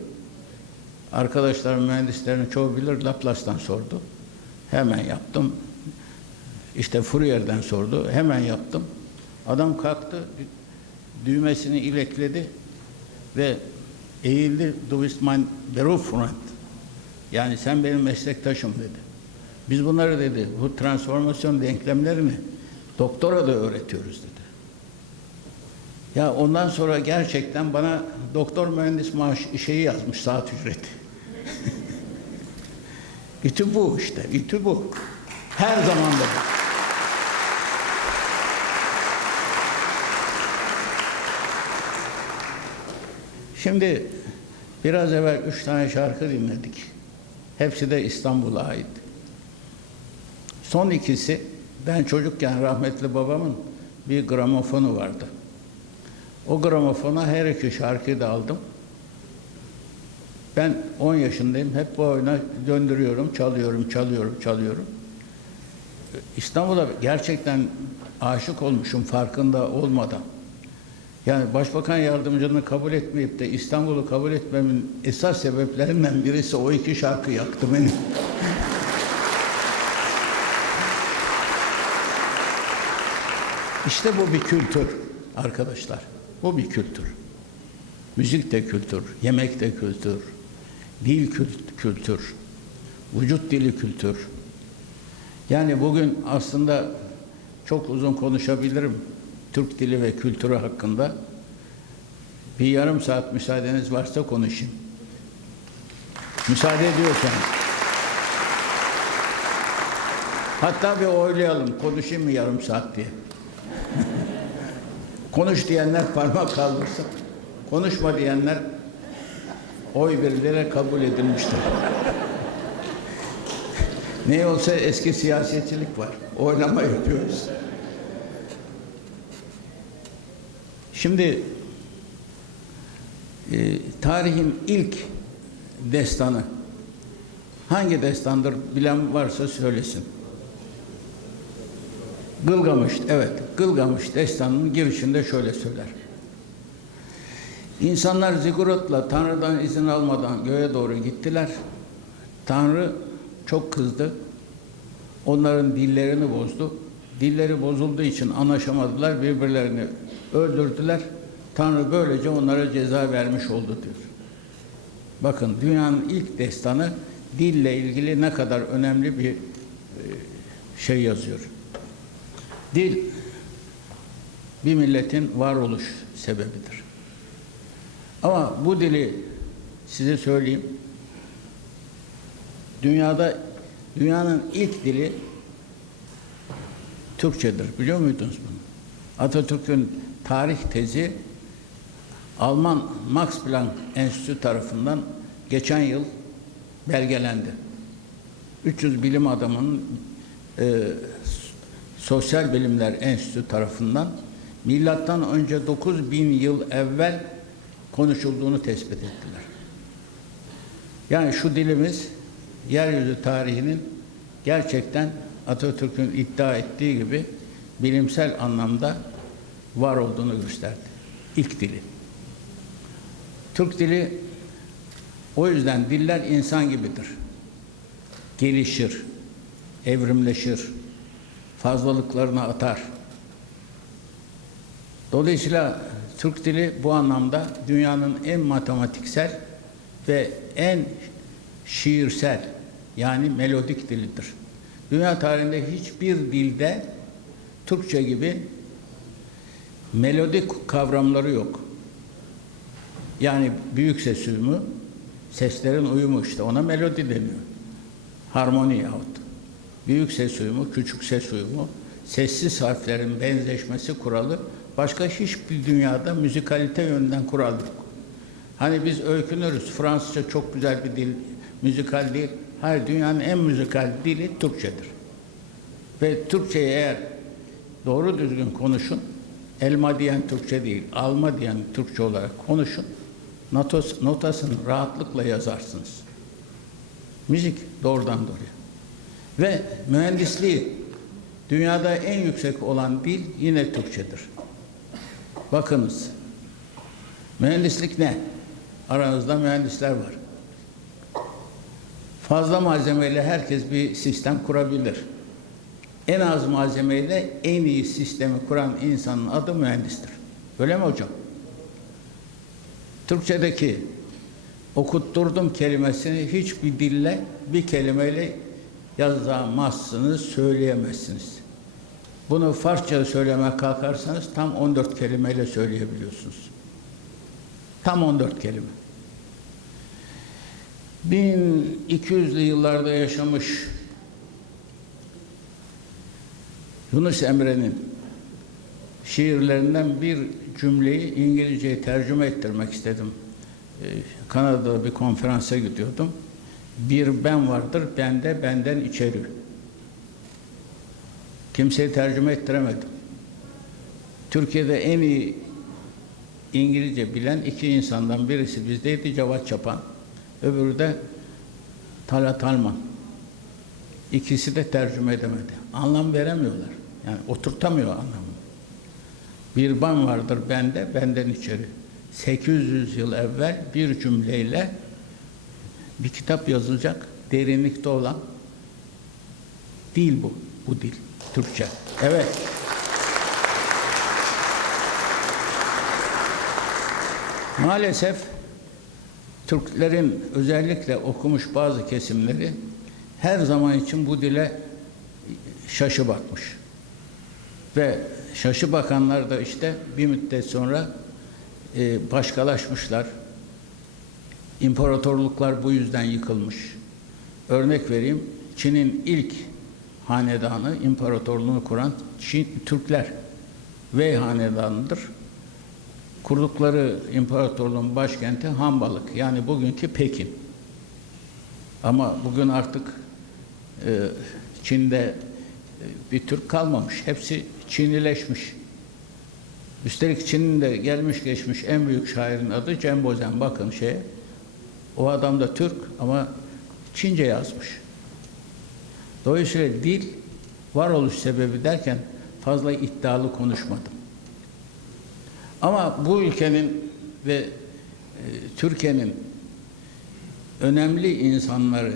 Arkadaşlar mühendislerin çoğu bilir. Laplace'tan sordu. Hemen yaptım. İşte Fourier'den sordu. Hemen yaptım. Adam kalktı, düğmesini ilekledi ve eğildi. Du bist mein Berufsfreund. Yani sen benim meslektaşım dedi. Biz bunları dedi, bu transformasyon denklemlerini doktora da öğretiyoruz dedi. Ya ondan sonra gerçekten bana doktor mühendis maaş şeyi yazmış, saat ücreti. İTÜ bu işte, İTÜ bu. Her zaman da bu. Şimdi biraz evvel 3 tane şarkı dinledik. Hepsi de İstanbul'a ait. Son ikisi, ben çocukken rahmetli babamın bir gramofonu vardı. O gramofona her iki şarkıyı da aldım. Ben 10 yaşındayım. Hep bu oyuna döndürüyorum, çalıyorum. İstanbul'a gerçekten aşık olmuşum farkında olmadan. Yani başbakan yardımcını kabul etmeyip de İstanbul'u kabul etmemin esas sebeplerinden birisi o iki şarkı yaktı beni. İşte bu bir kültür arkadaşlar. Bu bir kültür. Müzik de kültür, yemek de kültür, dil kültür, vücut dili kültür. Yani bugün aslında çok uzun konuşabilirim Türk dili ve kültürü hakkında. Bir yarım saat müsaadeniz varsa konuşayım. Müsaade ediyorsanız. Hatta bir oylayalım, konuşayım mı yarım saat diye. Konuş diyenler parmak kaldırsın. Konuşma diyenler oy verilerek kabul edilmiştir. Ne olsa eski siyasetçilik var. Oylama yapıyoruz. Şimdi tarihin ilk destanı hangi destandır bilen varsa söylesin. Gılgamış, evet. Gılgamış destanının girişinde şöyle söyler. İnsanlar zigurutla Tanrı'dan izin almadan göğe doğru gittiler. Tanrı çok kızdı. Onların dillerini bozdu. Dilleri bozulduğu için anlaşamadılar. Birbirlerini öldürdüler. Tanrı böylece onlara ceza vermiş oldu diyor. Bakın dünyanın ilk destanı dille ilgili ne kadar önemli bir şey yazıyor. Dil bir milletin varoluş sebebidir. Ama bu dili size söyleyeyim. Dünyanın ilk dili Türkçedir. Biliyor muydunuz bunu? Atatürk'ün tarih tezi Alman Max Planck Enstitüsü tarafından geçen yıl belgelendi. 300 bilim adamının Sosyal Bilimler Enstitüsü tarafından milattan önce 9000 yıl evvel konuşulduğunu tespit ettiler. Yani şu dilimiz yeryüzü tarihinin gerçekten Atatürk'ün iddia ettiği gibi bilimsel anlamda var olduğunu gösterdi. İlk dili. Türk dili o yüzden diller insan gibidir. Gelişir, evrimleşir, fazlalıklarını atar. Dolayısıyla Türk dili bu anlamda dünyanın en matematiksel ve en şiirsel, yani melodik dilidir. Dünya tarihinde hiçbir dilde Türkçe gibi melodik kavramları yok. Yani büyük ses uyumu, seslerin uyumu, işte ona melodi deniyor. Harmoni yahut. Büyük ses uyumu, küçük ses uyumu, sessiz harflerin benzeşmesi kuralı başka hiçbir dünyada müzikalite yönden kural yok. Hani biz öykünürüz, Fransızca çok güzel bir dil, müzikal değil. Hayır, dünyanın en müzikal dili Türkçedir. Ve Türkçeyi eğer doğru düzgün konuşun, elma diyen Türkçe değil, alma diyen Türkçe olarak konuşun, notasını rahatlıkla yazarsınız. Müzik doğrudan doğruya. Ve mühendisliği dünyada en yüksek olan dil yine Türkçedir. Bakınız, mühendislik ne? Aranızda mühendisler var. Fazla malzemeyle herkes bir sistem kurabilir. En az malzemeyle en iyi sistemi kuran insanın adı mühendistir. Öyle mi hocam? Türkçedeki okutturdum kelimesini hiçbir dille, bir kelimeyle yazamazsınız, söyleyemezsiniz. Bunu Farsça söylemeye kalkarsanız tam 14 kelimeyle söyleyebiliyorsunuz. Tam 14 kelime. 1200'lü yıllarda yaşamış Yunus Emre'nin şiirlerinden bir cümleyi İngilizceye tercüme ettirmek istedim. Kanada'da bir konferansa gidiyordum. Bir ben vardır, bende benden içeri. Kimseye tercüme ettiremedim. Türkiye'de en iyi İngilizce bilen iki insandan birisi bizdeydi, Cevat Çapan. Öbürü de Talat Alman. İkisi de tercüme edemedi. Anlam veremiyorlar. Yani oturtamıyor anlamını. Bir ben vardır bende, benden içeri. 800 yıl evvel bir cümleyle bir kitap yazılacak, derinlikte olan dil bu. Bu dil. Türkçe. Evet. Maalesef Türklerin özellikle okumuş bazı kesimleri her zaman için bu dile şaşı bakmış. Ve şaşı bakanlar da işte bir müddet sonra başkalaşmışlar. İmparatorluklar bu yüzden yıkılmış. Örnek vereyim, Çin'in ilk hanedanı, imparatorluğunu kuran Türkler. Wei hanedanıdır. Kurdukları imparatorluğun başkenti Hanbalık, yani bugünkü Pekin. Ama bugün artık Çin'de bir Türk kalmamış. Hepsi Çinileşmiş. Üstelik Çin'in de gelmiş geçmiş en büyük şairin adı Cem Bozen. Bakın şeye. O adam da Türk ama Çince yazmış. Dolayısıyla dil varoluş sebebi derken fazla iddialı konuşmadım. Ama bu ülkenin ve Türkiye'nin önemli insanları,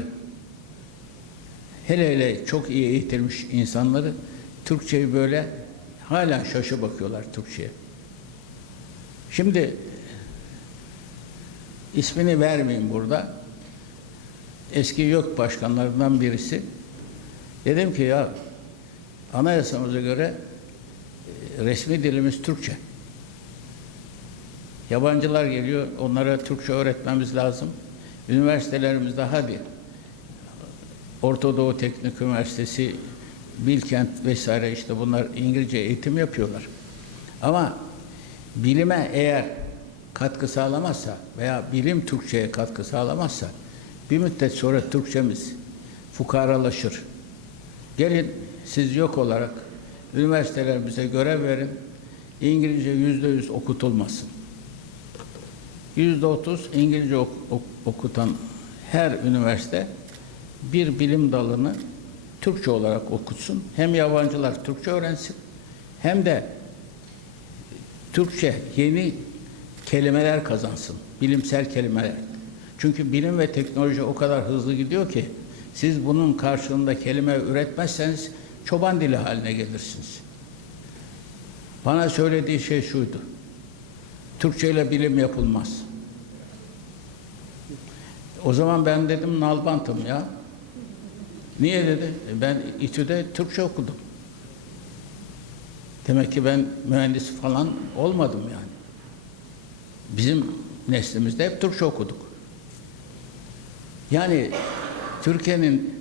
hele hele çok iyi eğitilmiş insanları Türkçeyi böyle hala şaşı bakıyorlar Türkçe'ye. Şimdi ismini vermeyeyim burada. eski YÖK başkanlarından birisi. Dedim ki ya anayasamıza göre resmi dilimiz Türkçe. Yabancılar geliyor, onlara Türkçe öğretmemiz lazım. Üniversitelerimizde hadi Orta Doğu Teknik Üniversitesi, Bilkent vesaire işte bunlar İngilizce eğitim yapıyorlar. Ama bilime eğer katkı sağlamazsa veya bilim Türkçe'ye katkı sağlamazsa bir müddet sonra Türkçemiz fukaralaşır. Gelin siz yok olarak üniversitelerimize görev verin. İngilizce %100 okutulmasın. %30 İngilizce okutan her üniversite bir bilim dalını Türkçe olarak okutsun. Hem yabancılar Türkçe öğrensin hem de Türkçe yeni kelimeler kazansın. Bilimsel kelimeler. Çünkü bilim ve teknoloji o kadar hızlı gidiyor ki siz bunun karşılığında kelime üretmezseniz çoban dili haline gelirsiniz. Bana söylediği şey şuydu. Türkçe ile bilim yapılmaz. O zaman ben dedim nalbantım ya. Niye dedi? Ben İTÜ'de Türkçe okudum. Demek ki ben mühendis falan olmadım yani. Bizim neslimizde hep Türkçe okuduk. Yani Türkiye'nin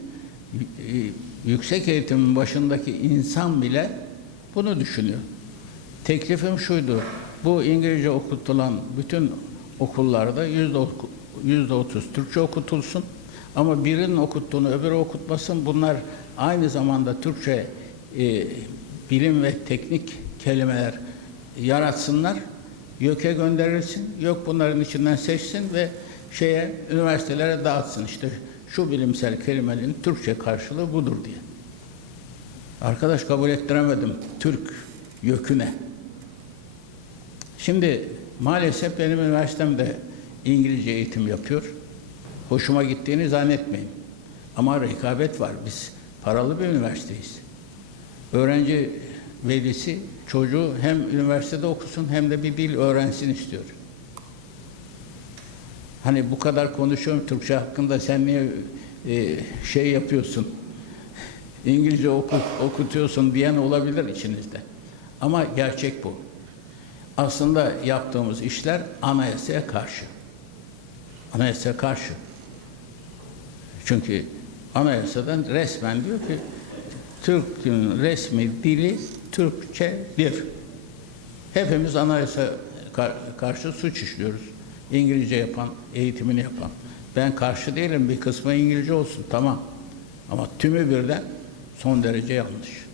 yüksek eğitimin başındaki insan bile bunu düşünüyor. Teklifim şuydu. Bu İngilizce okutulan bütün okullarda %30 Türkçe okutulsun. Ama birinin okuttuğunu öbürü okutmasın. Bunlar aynı zamanda Türkçe bilim ve teknik kelimeler yaratsınlar. YÖK'e gönderilsin. YÖK bunların içinden seçsin ve üniversitelere dağıtsın. İşte şu bilimsel kelimenin Türkçe karşılığı budur diye. Arkadaş kabul ettiremedim. Türk YÖK'üne. Şimdi maalesef benim üniversitem de İngilizce eğitim yapıyor. Hoşuma gittiğini zannetmeyin. Ama rekabet var. Biz paralı bir üniversiteyiz. Öğrenci velisi çocuğu hem üniversitede okusun hem de bir dil öğrensin istiyor. Hani bu kadar konuşuyorum Türkçe hakkında, sen niye yapıyorsun? İngilizce okutuyorsun diyen olabilir içinizde. Ama gerçek bu. Aslında yaptığımız işler anayasaya karşı. Anayasaya karşı. Çünkü anayasadan resmen diyor ki Türk'ün resmi dili Türkçedir. Hepimiz anayasa karşı suç işliyoruz. İngilizce yapan, eğitimini yapan. Ben karşı değilim, bir kısmı İngilizce olsun, tamam. Ama tümü birden son derece yanlış.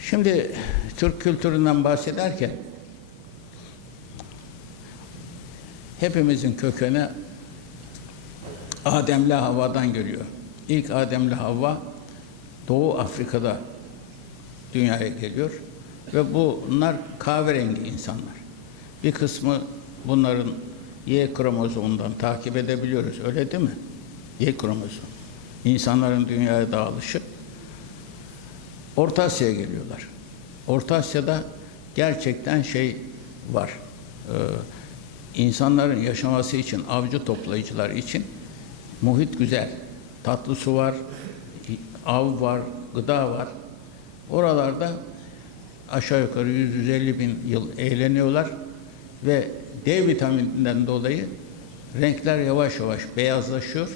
Şimdi Türk kültüründen bahsederken hepimizin kökeni Adem'le Havva'dan geliyor. İlk Adem'le Havva Doğu Afrika'da dünyaya geliyor ve bunlar kahverengi insanlar. Bir kısmı bunların Y kromozomundan takip edebiliyoruz. Öyle değil mi? Y kromozom. İnsanların dünyaya dağılışı. Orta Asya'ya geliyorlar. Orta Asya'da gerçekten var. İnsanların yaşaması için, avcı toplayıcılar için muhit güzel. Tatlı su var, av var, gıda var. Oralarda aşağı yukarı 100-150 bin yıl eğleniyorlar ve D vitamininden dolayı renkler yavaş yavaş beyazlaşıyor.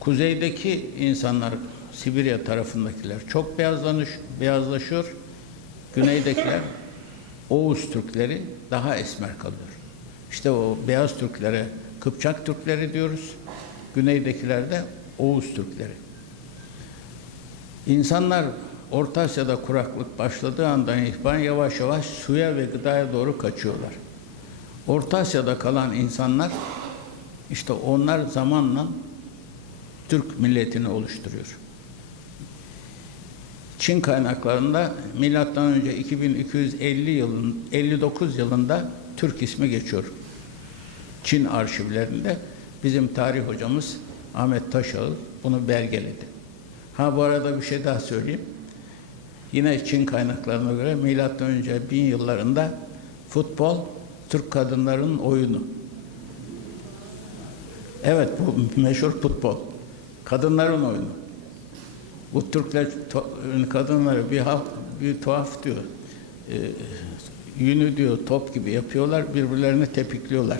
Kuzeydeki insanlar, Sibirya tarafındakiler çok beyazlaşıyor. Güneydekiler, Oğuz Türkleri daha esmer kalıyor. İşte o beyaz Türklere Kıpçak Türkleri diyoruz. Güneydekiler de Oğuz Türkleri. İnsanlar Orta Asya'da kuraklık başladığı andan itibaren yavaş yavaş suya ve gıdaya doğru kaçıyorlar. Orta Asya'da kalan insanlar, işte onlar zamanla Türk milletini oluşturuyor. Çin kaynaklarında M.Ö. 2259 yılında Türk ismi geçiyor. Çin arşivlerinde bizim tarih hocamız Ahmet Taşağıl bunu belgeledi. Bu arada bir şey daha söyleyeyim. Yine Çin kaynaklarına göre M.Ö. 1000 yıllarında futbol Türk kadınlarının oyunu. Evet, bu meşhur futbol. Kadınların oyunu. Bu Türkler kadınları bir tuhaf diyor. Yünü diyor top gibi yapıyorlar, birbirlerini tepikliyorlar.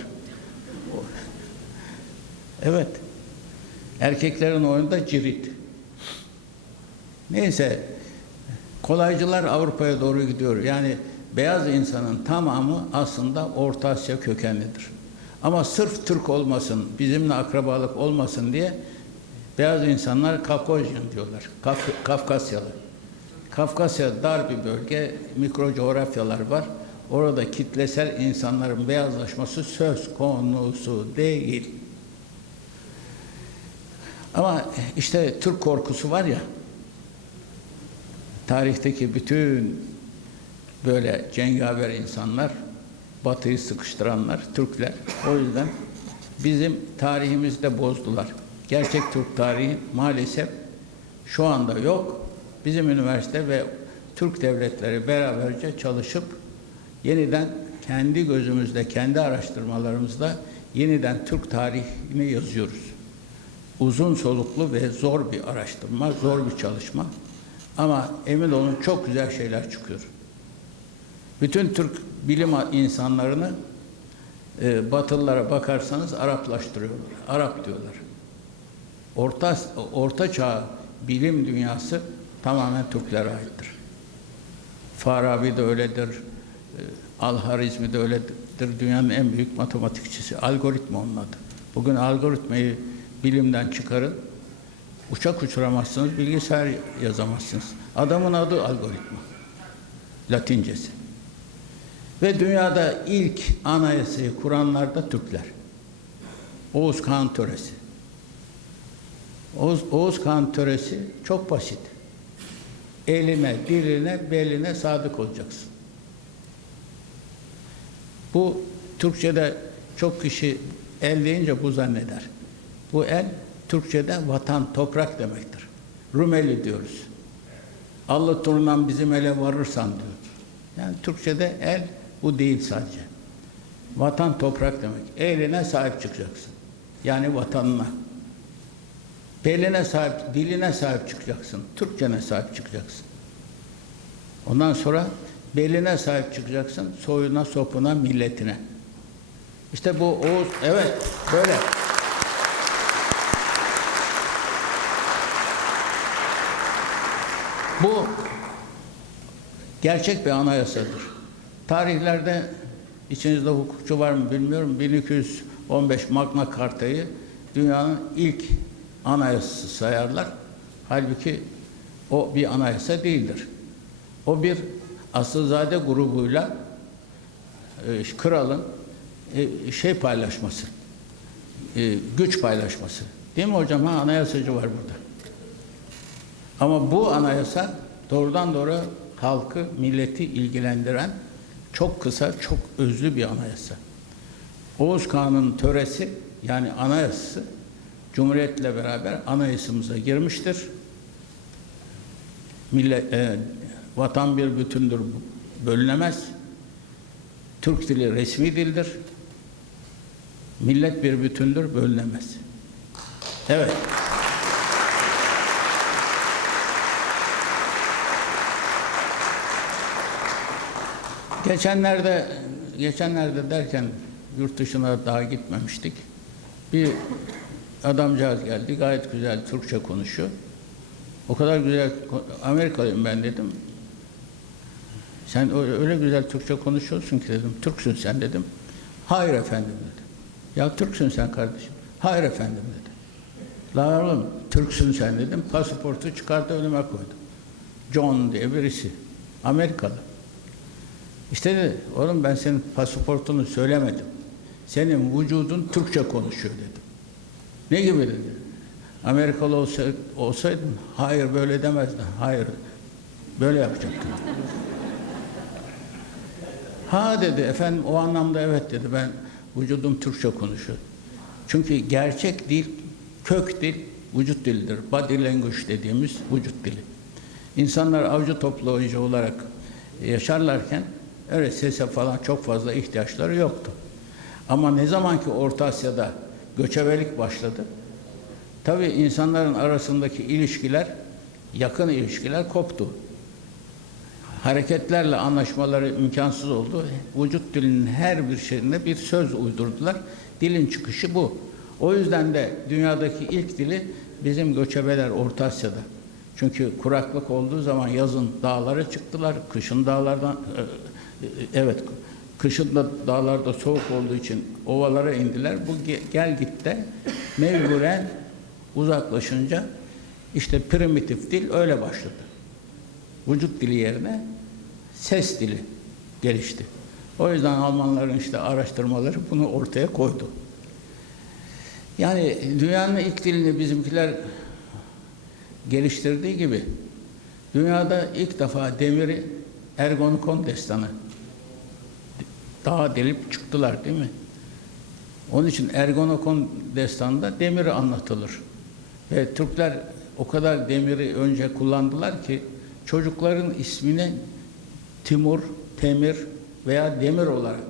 Evet. Erkeklerin oyunda cirit. Neyse, kolaycılar Avrupa'ya doğru gidiyor. Yani beyaz insanın tamamı aslında Orta Asya kökenlidir. Ama sırf Türk olmasın, bizimle akrabalık olmasın diye beyaz insanlar Kafkasyan diyorlar. Kafkasyalı. Kafkasya dar bir bölge, mikro coğrafyalar var. Orada kitlesel insanların beyazlaşması söz konusu değil. Ama işte Türk korkusu var ya, tarihteki bütün böyle cengaver insanlar, Batı'yı sıkıştıranlar, Türkler. O yüzden bizim tarihimizi de bozdular. Gerçek Türk tarihi maalesef şu anda yok. Bizim üniversite ve Türk devletleri beraberce çalışıp yeniden kendi gözümüzde, kendi araştırmalarımızda yeniden Türk tarihini yazıyoruz. Uzun soluklu ve zor bir araştırma, zor bir çalışma. Ama emin olun çok güzel şeyler çıkıyor. Bütün Türk bilim insanlarını Batılılara bakarsanız Araplaştırıyorlar. Arap diyorlar. Orta Çağ bilim dünyası tamamen Türklere aittir. Farabi de öyledir. Al-Harizmi de öyledir. Dünyanın en büyük matematikçisi. Algoritma onun adı. Bugün algoritmayı bilimden çıkarın. Uçak uçuramazsınız, bilgisayar yazamazsınız. Adamın adı algoritma. Latincesi. Ve dünyada ilk anayasayı kuranlar da Türkler. Oğuz Kağan Töresi. Oğuz Kağan Töresi çok basit. Eline, diline, beline sadık olacaksın. Bu Türkçe'de çok kişi el deyince bu zanneder. Bu el Türkçe'de vatan, toprak demektir. Rumeli diyoruz. Allah turundan bizim ele varırsan diyor. Yani Türkçe'de el bu değil sadece. Vatan, toprak demek. Eline sahip çıkacaksın. Yani vatanına. Beline sahip, diline sahip çıkacaksın. Türkçene sahip çıkacaksın. Ondan sonra beline sahip çıkacaksın. Soyuna, sopuna, milletine. İşte bu Oğuz, evet böyle. Bu gerçek bir anayasadır. Tarihlerde içinizde hukukçu var mı bilmiyorum. 1215 Magna Carta'yı dünyanın ilk anayasası sayarlar. Halbuki o bir anayasa değildir. O bir Asilzade grubuyla kralın paylaşması, güç paylaşması. Değil mi hocam? Ha, anayasacı var burada. Ama bu anayasa doğrudan doğru halkı, milleti ilgilendiren çok kısa, çok özlü bir anayasa. Oğuz Kağan'ın töresi yani anayasası Cumhuriyet'le beraber anayasamıza girmiştir. Vatan bir bütündür, bölünemez. Türk dili resmi dildir. Millet bir bütündür, bölünemez. Evet. Geçenlerde derken yurt dışına daha gitmemiştik. Bir adamcağız geldi, gayet güzel Türkçe konuşuyor. O kadar güzel, Amerikalıyım ben dedim. Sen öyle güzel Türkçe konuşuyorsun ki dedim, Türksün sen dedim. Hayır efendim dedi. Ya Türksün sen kardeşim. Hayır efendim dedi. La oğlum Türksün sen dedim. Pasaportu çıkardı önüme koydu. John diye birisi. Amerikalı. İşte dedi, oğlum ben senin pasaportunu söylemedim. Senin vücudun Türkçe konuşuyor dedim. Ne gibi dedi. Amerikalı olsaydın, hayır böyle demezdin. Hayır, böyle yapacaktın. Ha dedi, efendim o anlamda evet dedi. Ben vücudum Türkçe konuşuyor. Çünkü gerçek dil, kök dil, vücut dilidir. Body language dediğimiz vücut dili. İnsanlar avcı toplayıcı olarak yaşarlarken öyle sese falan çok fazla ihtiyaçları yoktu. Ama ne zaman ki Orta Asya'da göçebelik başladı. Tabii insanların arasındaki ilişkiler, yakın ilişkiler koptu. Hareketlerle anlaşmaları imkansız oldu. Vücut dilinin her bir şeyine bir söz uydurdular. Dilin çıkışı bu. O yüzden de dünyadaki ilk dili bizim göçebeler Orta Asya'da. Çünkü kuraklık olduğu zaman yazın dağlara çıktılar, kışın dağlardan kışın da dağlarda soğuk olduğu için ovalara indiler. Bu gel gitte mecburen uzaklaşınca işte primitif dil öyle başladı. Vücut dili yerine ses dili gelişti. O yüzden Almanların işte araştırmaları bunu ortaya koydu. Yani dünyanın ilk dilini bizimkiler geliştirdiği gibi dünyada ilk defa demiri Ergonokon destanı dağa delip çıktılar değil mi? Onun için Ergonokon destanında demiri anlatılır. Ve Türkler o kadar demiri önce kullandılar ki çocukların ismini Timur, Temir veya Demir olarak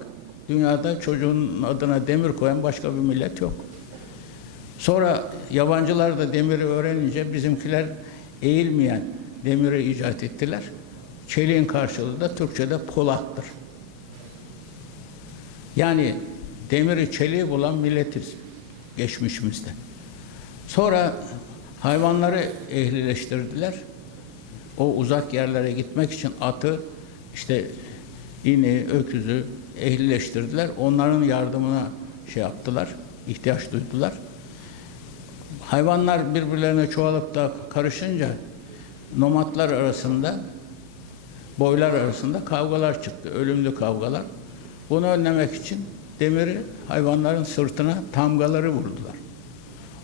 dünyada çocuğun adına demir koyan başka bir millet yok. Sonra yabancılar da demiri öğrenince bizimkiler eğilmeyen demiri icat ettiler. Çeliğin karşılığı da Türkçe'de polattır. Yani demiri çeliği bulan milletiz geçmişimizde. Sonra hayvanları ehlileştirdiler. O uzak yerlere gitmek için atı, işte ineği, öküzü ehlileştirdiler. Onların yardımına şey yaptılar, ihtiyaç duydular. Hayvanlar birbirlerine çoğalıp da karışınca nomadlar arasında, boylar arasında kavgalar çıktı, ölümlü kavgalar. Bunu önlemek için demiri hayvanların sırtına tamgaları vurdular.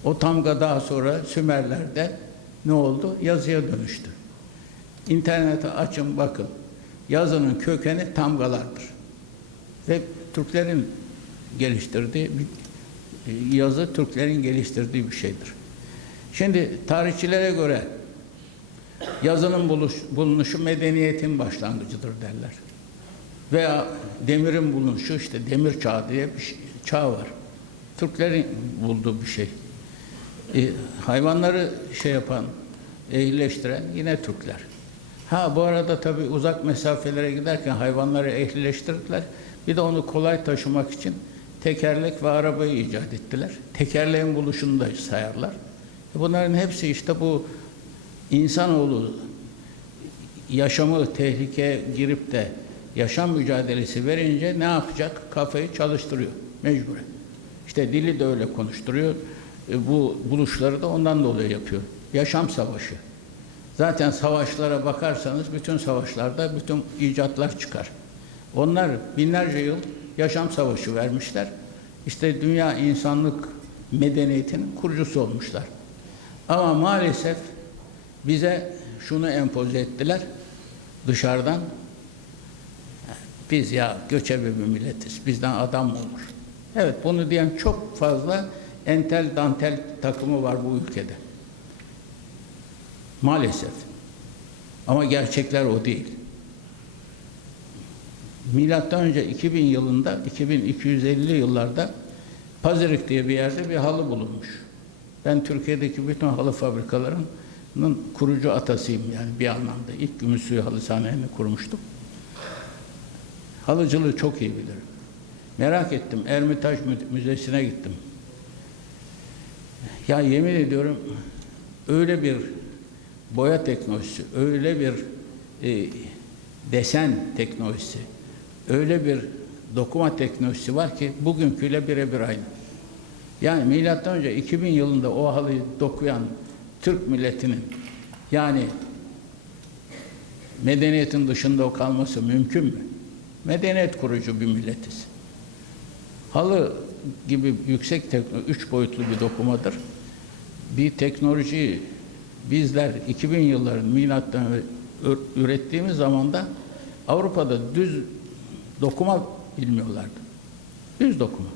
O tamga daha sonra Sümerler'de ne oldu? Yazıya dönüştü. İnternete açın bakın. Yazının kökeni tamgalardır. Ve Türklerin geliştirdiği, yazı Türklerin geliştirdiği bir şeydir. Şimdi tarihçilere göre yazının bulunuşu medeniyetin başlangıcıdır derler. Veya demirin bulunuşu, işte demir çağı diye bir çağ var. Türklerin bulduğu bir şey. Hayvanları şey yapan, ehlileştiren yine Türkler. Bu arada tabii uzak mesafelere giderken hayvanları ehlileştirdiler. Bir de onu kolay taşımak için tekerlek ve arabayı icat ettiler. Tekerleğin buluşunu da sayarlar. Bunların hepsi işte bu insanoğlu yaşamı tehlikeye girip de yaşam mücadelesi verince ne yapacak? Kafayı çalıştırıyor mecburen. İşte dili de öyle konuşturuyor. Bu buluşları da ondan dolayı yapıyor. Yaşam savaşı. Zaten savaşlara bakarsanız bütün savaşlarda bütün icatlar çıkar. Onlar binlerce yıl yaşam savaşı vermişler. İşte dünya insanlık medeniyetinin kurucusu olmuşlar. Ama maalesef bize şunu empoze ettiler dışarıdan. Biz ya göçebe bir milletiz. Bizden adam mı olur? Evet, bunu diyen çok fazla entel dantel takımı var bu ülkede. Maalesef. Ama gerçekler o değil. Milattan önce 2000 yılında, 2250 yıllarda Pazirik diye bir yerde bir halı bulunmuş. Ben Türkiye'deki bütün halı fabrikalarının kurucu atasıyım yani bir anlamda. İlk Gümüşsuyu Halısanelerini kurmuştum. Halıcılığı çok iyi bilirim. Merak ettim. Ermitaj Müzesi'ne gittim. Ya yemin ediyorum öyle bir boya teknolojisi, öyle bir desen teknolojisi, öyle bir dokuma teknolojisi var ki bugünküyle birebir aynı. Yani milattan önce 2000 yılında o halıyı dokuyan Türk milletinin yani medeniyetin dışında o kalması mümkün mü? Medeniyet kurucu bir milletiz. Halı gibi yüksek üç boyutlu bir dokumadır. Bir teknolojiyi bizler 2000 yılların milattan ürettiğimiz zamanda Avrupa'da düz dokuma bilmiyorlardı. Düz dokuma.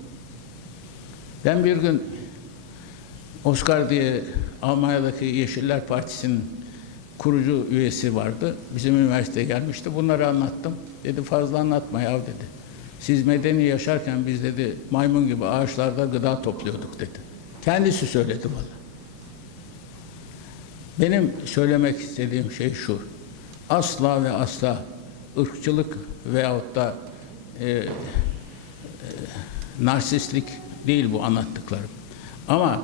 Ben bir gün Oscar diye Almanya'daki Yeşiller Partisi'nin kurucu üyesi vardı. Bizim üniversiteye gelmişti. Bunları anlattım. Dedi fazla anlatma ya dedi. Siz medeni yaşarken biz dedi maymun gibi ağaçlarda gıda topluyorduk dedi. Kendisi söyledi bana. Benim söylemek istediğim şey şu. Asla ve asla ırkçılık veyahut da narsistlik değil bu anlattıklarım. Ama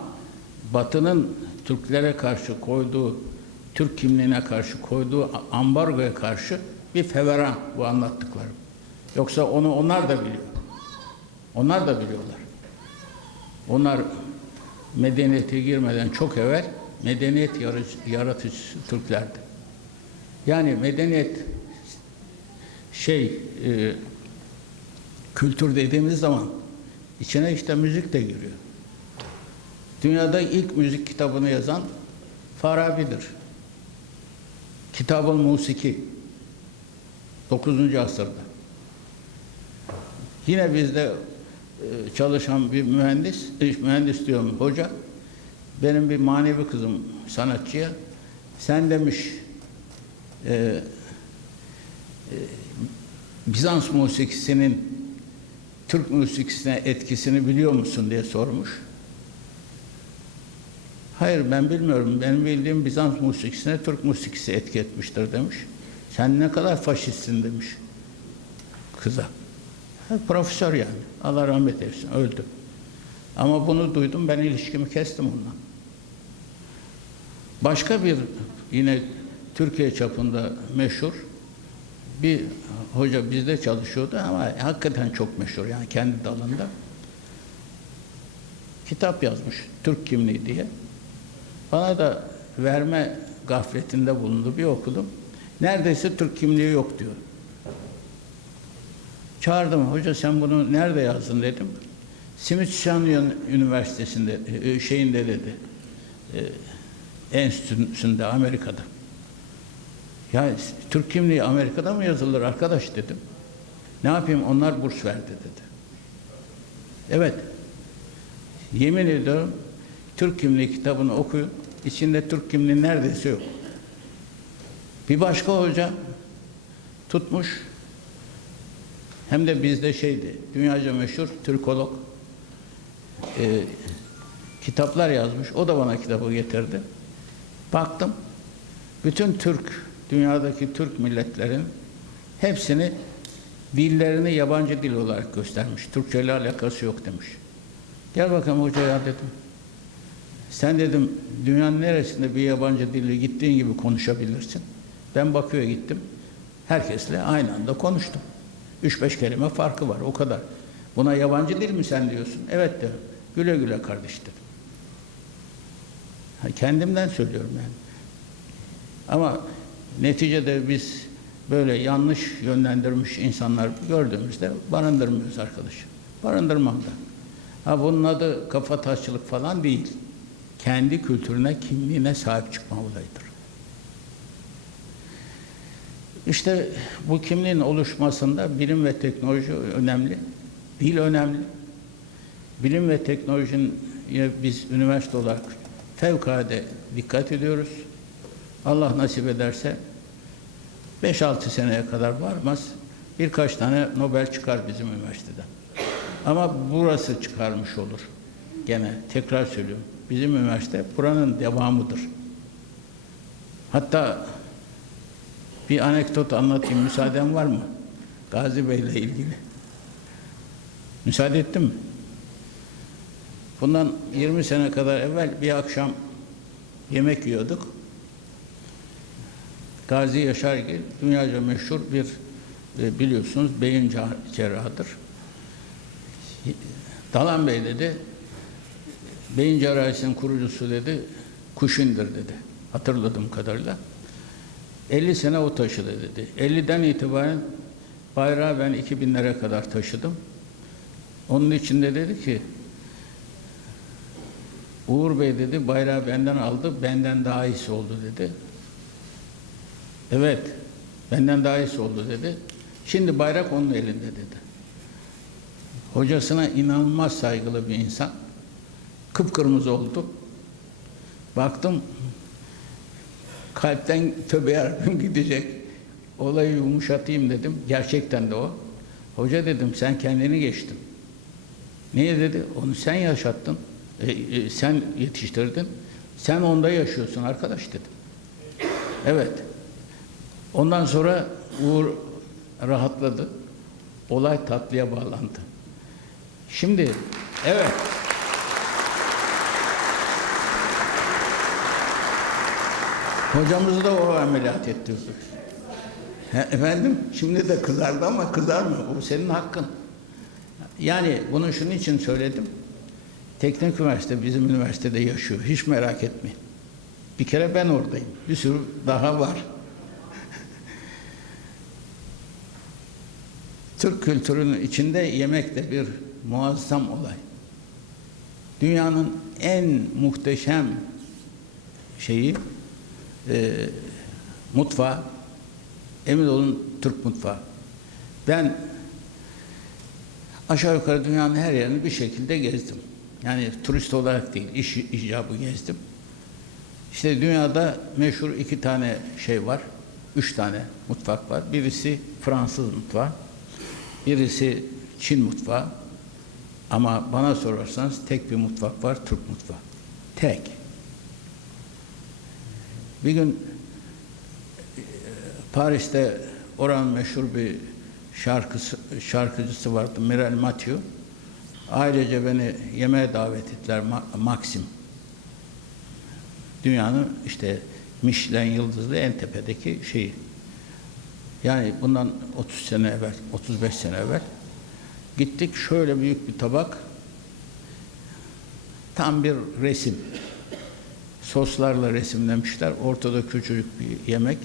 Batı'nın Türklere karşı koyduğu, Türk kimliğine karşı koyduğu ambargoya karşı bir feveran bu anlattıklarım. Yoksa onu onlar da biliyor. Onlar da biliyorlar. Onlar medeniyete girmeden çok evvel medeniyet yaratıcısı Türklerdi. Yani medeniyet kültür dediğimiz zaman içine işte müzik de giriyor. Dünyada ilk müzik kitabını yazan Farabi'dir. Kitab-ı Musiki 9. asırda. Yine bizde çalışan bir mühendis diyorum hoca, benim bir manevi kızım sanatçıya, sen demiş Bizans musikisinin Türk musikisine etkisini biliyor musun diye sormuş. Hayır ben bilmiyorum. Benim bildiğim Bizans musikisine Türk musikisi etki etmiştir demiş. Sen ne kadar faşistsin demiş kıza. Profesör yani. Allah rahmet eylesin. Öldü. Ama bunu duydum. Ben ilişkimi kestim ondan. Başka bir yine Türkiye çapında meşhur bir hoca bizde çalışıyordu ama hakikaten çok meşhur yani kendi dalında. Kitap yazmış Türk kimliği diye. Bana da verme gafletinde bulundu. Bir okudum. Neredeyse Türk kimliği yok diyor. Çağırdım. Hoca sen bunu nerede yazdın dedim. Smithsonian Üniversitesi'nde dedi. Enstitüsünde Amerika'da. Ya Türk kimliği Amerika'da mı yazılır arkadaş dedim. Ne yapayım onlar burs verdi dedi. Evet. Yemin ediyorum Türk kimliği kitabını okuyun. İçinde Türk kimliği neredeyse yok. Bir başka hoca tutmuş. Hem de bizde dünyaca meşhur Türkolog kitaplar yazmış. O da bana kitabı getirdi. Baktım. Bütün dünyadaki Türk milletlerin hepsini dillerini yabancı dil olarak göstermiş. Türkçe ile alakası yok demiş. Gel bakalım hocaya dedim. Sen dedim dünyanın neresinde bir yabancı dili gittiğin gibi konuşabilirsin. Ben Bakü'ye gittim. Herkesle aynı anda konuştum. 3-5 kelime farkı var o kadar. Buna yabancı dil mi sen diyorsun? Evet dedim. Güle güle kardeş dedim. Kendimden söylüyorum yani. Ama neticede biz böyle yanlış yönlendirmiş insanlar gördüğümüzde barındırmıyoruz arkadaş. Barındırmam da. Bunun adı kafa-taşçılık falan değil. Kendi kültürüne, kimliğine sahip çıkma olayıdır. İşte bu kimliğin oluşmasında bilim ve teknoloji önemli. Dil önemli. Bilim ve teknolojinin biz üniversite olarak fevkalade dikkat ediyoruz. Allah nasip ederse 5-6 seneye kadar varmaz. Birkaç tane Nobel çıkar bizim üniversiteden. Ama burası çıkarmış olur. Gene tekrar söylüyorum. Bizim üniversite buranın devamıdır. Hatta bir anekdot anlatayım. Müsaaden var mı? Gazi Bey ile ilgili. Müsaade ettin mi? Bundan 20 sene kadar evvel bir akşam yemek yiyorduk. Gazi Yaşargil dünyaca meşhur bir biliyorsunuz beyin cerrahıdır. Dalan Bey dedi, beyin cerrahisinin kurucusu dedi, Kuşin'dir dedi. Hatırladığım kadarıyla. 50 sene o taşıdı dedi. 50'den itibaren bayrağı ben 2000'lere kadar taşıdım. Onun için de dedi ki, Uğur Bey dedi, bayrağı benden aldı, benden daha iyisi oldu dedi. Evet, benden daha iyisi oldu dedi. Şimdi bayrak onun elinde dedi. Hocasına inanılmaz saygılı bir insan. Kıpkırmızı oldu. Baktım, kalpten tövbe yarabbim gidecek. Olayı yumuşatayım dedim. Gerçekten de o. Hoca dedim, sen kendini geçtin. Niye dedi? Onu sen yaşattın. Sen yetiştirdin. Sen onda yaşıyorsun arkadaş dedim. Evet. Ondan sonra Uğur rahatladı. Olay tatlıya bağlandı. Şimdi evet. Hocamızı da o ameliyat ettirdik. Efendim, şimdi de kızardı ama kızar mı? O senin hakkın. Yani bunu şunun için söyledim. Teknik üniversite bizim üniversitede yaşıyor. Hiç merak etmeyin. Bir kere ben oradayım. Bir sürü daha var. Türk kültürünün içinde yemek de bir muazzam olay. Dünyanın en muhteşem şeyi, mutfağı, emin olun Türk mutfağı. Ben aşağı yukarı dünyanın her yerini bir şekilde gezdim. Yani turist olarak değil, iş icabı gezdim. İşte dünyada meşhur 2 tane şey var, 3 tane mutfak var. Birisi Fransız mutfağı, birisi Çin mutfağı. Ama bana sorarsanız tek bir mutfak var, Türk mutfağı. Tek. Bir gün Paris'te oranın meşhur bir şarkıcısı vardı, Mireille Mathieu. Ailece beni yemeğe davet ettiler, Maxim. Dünyanın işte Michelin yıldızlı en tepedeki şeyi. Yani bundan 30 sene evvel, 35 sene evvel gittik, şöyle büyük bir tabak, tam bir resim. Soslarla resimlemişler, ortada küçücük bir yemek.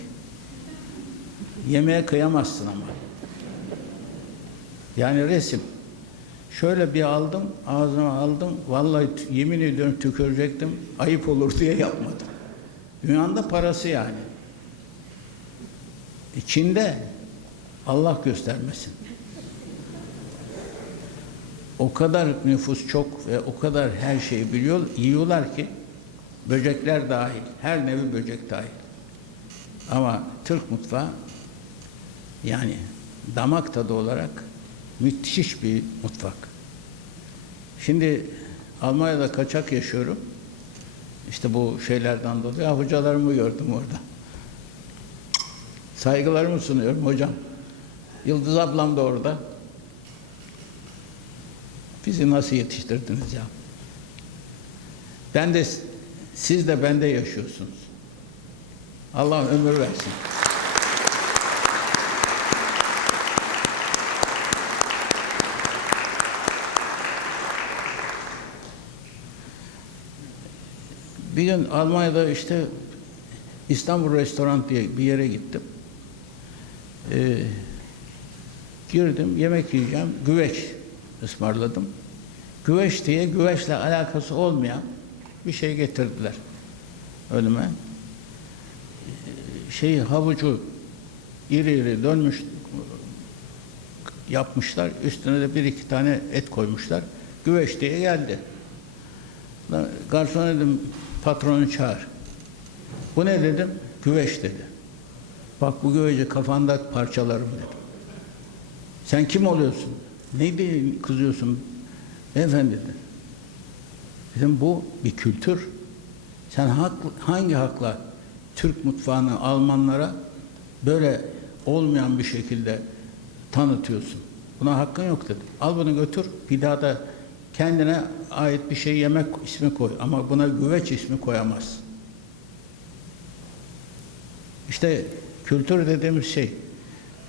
Yemeğe kıyamazsın ama. Yani resim. Şöyle bir aldım, ağzıma aldım, vallahi yemin ediyorum tükürecektim, ayıp olur diye yapmadım. Dünyanın da parası yani. İçinde Allah göstermesin. O kadar nüfus çok ve o kadar her şeyi yiyorlar ki, böcekler dahil, her nevi böcek dahil. Ama Türk mutfağı, yani damak tadı olarak müthiş bir mutfak. Şimdi Almanya'da kaçak yaşıyorum. İşte bu şeylerden dolayı. Ya hocalarımı gördüm orada. Saygılarımı sunuyorum hocam. Yıldız ablam da orada. Bizi nasıl yetiştirdiniz ya? Siz de bende yaşıyorsunuz. Allah ömür versin. Bir gün Almanya'da işte İstanbul Restoran diye bir yere gittim. Girdim, yemek yiyeceğim, güveç ısmarladım. Güveç diye güveçle alakası olmayan bir şey getirdiler önüme. Havucu iri iri dönmüş yapmışlar. Üstüne de 1-2 tane et koymuşlar. Güveç diye geldi. Garson dedim, patronu çağır. Bu ne dedim? Güveç dedi. Bak bu güveci kafanda parçalarım dedim. Sen kim oluyorsun? Ne diye kızıyorsun? Efendim dedi. Dedim bu bir kültür. Sen hangi hakla Türk mutfağını Almanlara böyle olmayan bir şekilde tanıtıyorsun? Buna hakkın yok dedim. Al bunu götür, bir daha da kendine ait bir şey yemek ismi koy. Ama buna güveç ismi koyamazsın. İşte kültür dediğimiz şey,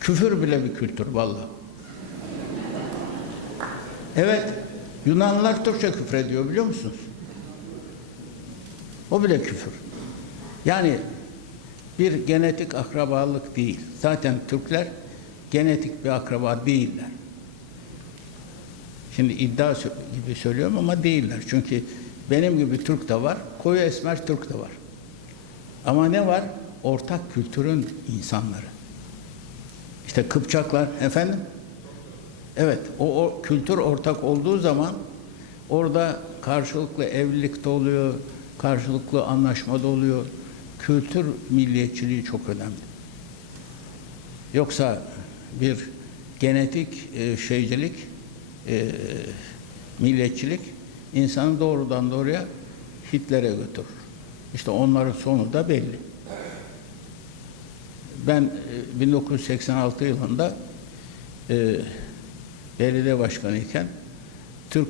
küfür bile bir kültür vallahi. Evet, Yunanlılar Türkçe küfrediyor biliyor musunuz? O bile küfür. Yani bir genetik akrabalık değil. Zaten Türkler genetik bir akraba değiller. Şimdi iddia gibi söylüyorum ama değiller. Çünkü benim gibi Türk de var, koyu esmer Türk de var. Ama ne var? Ortak kültürün insanları. İşte Kıpçaklar, efendim? Evet, o kültür ortak olduğu zaman orada karşılıklı evlilik de oluyor, karşılıklı anlaşma da oluyor. Kültür milliyetçiliği çok önemli. Yoksa bir genetik şeycilik, milliyetçilik insanı doğrudan doğruya Hitler'e götürür. İşte onların sonu da belli. Ben 1986 yılında belediye başkanı iken Türk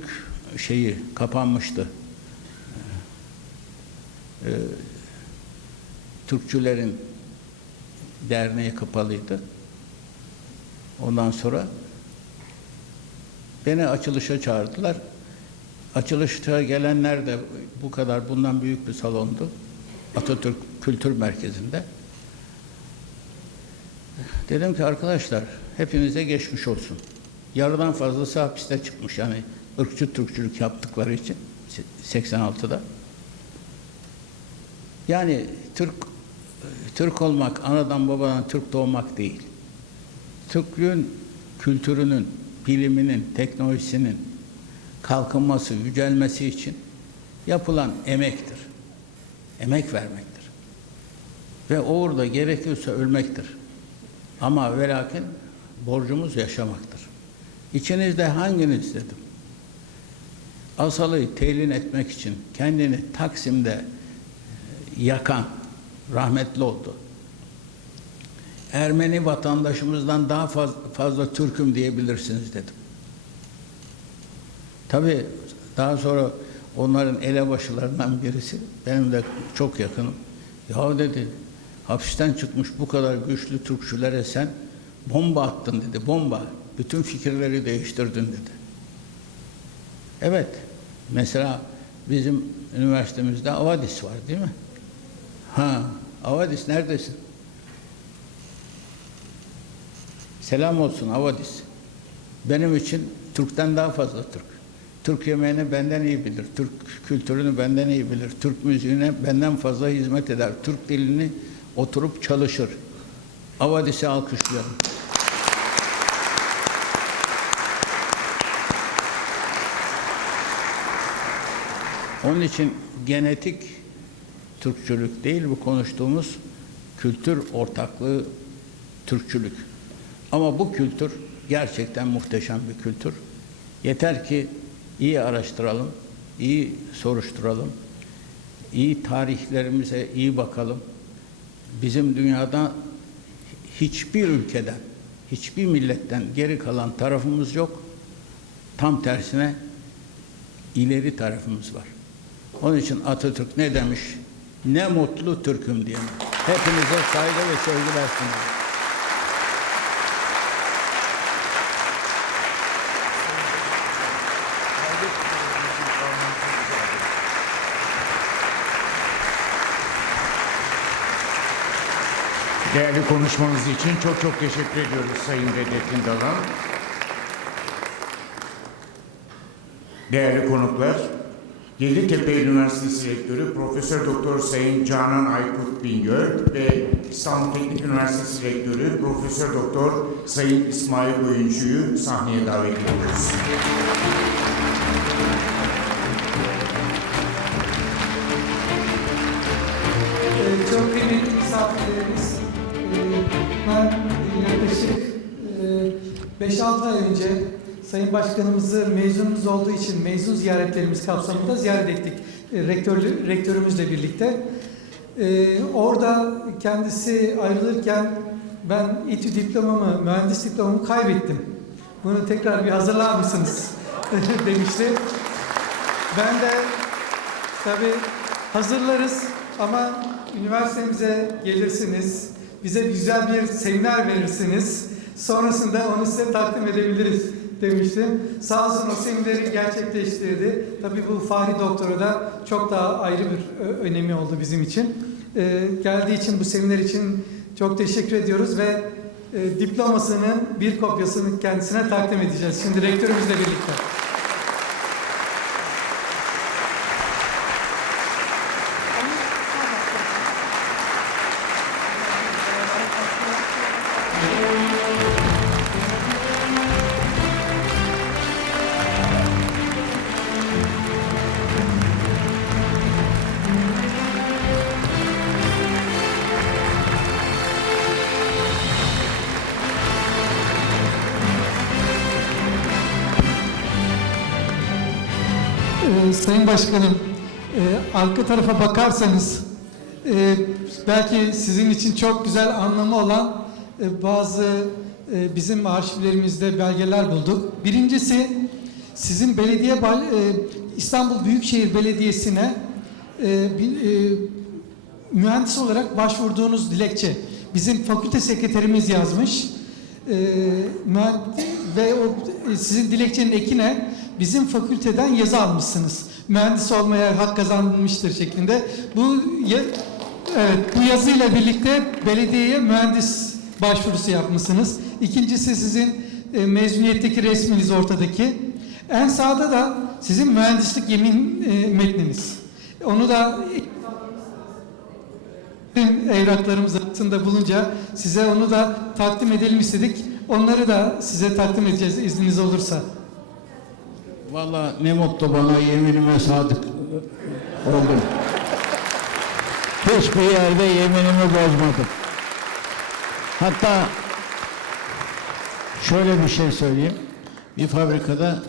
şeyi kapanmıştı. Türkçülerin derneği kapalıydı. Ondan sonra beni açılışa çağırdılar. Açılışta gelenler de bu kadar, bundan büyük bir salondu. Atatürk Kültür Merkezi'nde. Dedim ki arkadaşlar, hepinize geçmiş olsun. Yarıdan fazlası hapiste çıkmış. Yani ırkçı Türkçülük yaptıkları için 86'da. Yani Türk olmak, anadan babadan Türk doğmak değil. Türklüğün kültürünün, biliminin, teknolojisinin kalkınması, yücelmesi için yapılan emektir. Emek vermektir. Ve orada gerekiyorsa ölmektir. Ama ve lakin borcumuz yaşamaktır. İçinizde hanginiz dedim, Asalı'yı telin etmek için kendini Taksim'de yakan rahmetli oldu. Ermeni vatandaşımızdan daha fazla Türk'üm diyebilirsiniz dedim. Tabii daha sonra onların elebaşılarından birisi, benim de çok yakınım. Ya dedi, hapisten çıkmış bu kadar güçlü Türkçülere sen bomba attın dedi, bomba. Bütün fikirleri değiştirdin dedi. Evet, mesela bizim üniversitemizde Avadis var değil mi? Ha, Avadis neredesin? Selam olsun Avadis. Benim için Türk'ten daha fazla Türk. Türk yemeğini benden iyi bilir, Türk kültürünü benden iyi bilir, Türk müziğine benden fazla hizmet eder, Türk dilini oturup çalışır. Avadis'i alkışlayalım. Onun için genetik Türkçülük değil bu konuştuğumuz kültür ortaklığı Türkçülük. Ama bu kültür gerçekten muhteşem bir kültür. Yeter ki iyi araştıralım, iyi soruşturalım, iyi tarihlerimize iyi bakalım. Bizim dünyada hiçbir ülkeden, hiçbir milletten geri kalan tarafımız yok. Tam tersine ileri tarafımız var. Onun için Atatürk ne demiş? Ne mutlu Türk'üm diye. Hepinize saygı ve sevgiler sunuyorum. Değerli konuşmanız için çok çok teşekkür ediyoruz Sayın Bedrettin Dalan. Değerli konuklar, Yeditepe Üniversitesi Rektörü Profesör Doktor Sayın Canan Aykut Bingöl ve İstanbul Teknik Üniversitesi Rektörü Profesör Doktor Sayın İsmail Oyuncu'yu sahneye davet ediyoruz. Çok kıymetli misafirlerimiz, ben yaklaşık 5-6 ay önce Sayın Başkanımızı mezunumuz olduğu için mezun ziyaretlerimiz kapsamında ziyaret ettik rektörümüzle birlikte. Orada kendisi ayrılırken ben İTÜ diplomamı, mühendis diplomamı kaybettim. Bunu tekrar bir hazırlar mısınız demişti. Ben de tabii hazırlarız ama üniversitemize gelirsiniz, bize güzel bir seminer verirsiniz, sonrasında onu size takdim edebiliriz demiştim. Sağ olsun o semineri gerçekleştirdi. Tabii bu Fahri Doktora da çok daha ayrı bir önemi oldu bizim için. Geldiği için, bu seminer için çok teşekkür ediyoruz ve diplomasının bir kopyasını kendisine takdim edeceğiz. Şimdi rektörümüzle birlikte. Sayın Başkanım, arka tarafa bakarsanız belki sizin için çok güzel anlamı olan bazı bizim arşivlerimizde belgeler bulduk. Birincisi, sizin İstanbul Büyükşehir Belediyesi'ne mühendis olarak başvurduğunuz dilekçe. Bizim fakülte sekreterimiz yazmış. Ve sizin dilekçenin ekine bizim fakülteden yazı almışsınız. Mühendis olmaya hak kazanmıştır şeklinde. Bu yazıyla birlikte belediyeye mühendis başvurusu yapmışsınız. İkincisi sizin mezuniyetteki resminiz ortadaki. En sağda da sizin mühendislik yemin metniniz. Onu da evraklarımız arasında bulunca size onu da takdim edelim istedik. Onları da size takdim edeceğiz izniniz olursa. Vallahi ne mutlu bana, yeminime sadık oldum. Hiçbir yerde yeminimi bozmadım. Hatta şöyle bir şey söyleyeyim. Bir fabrikada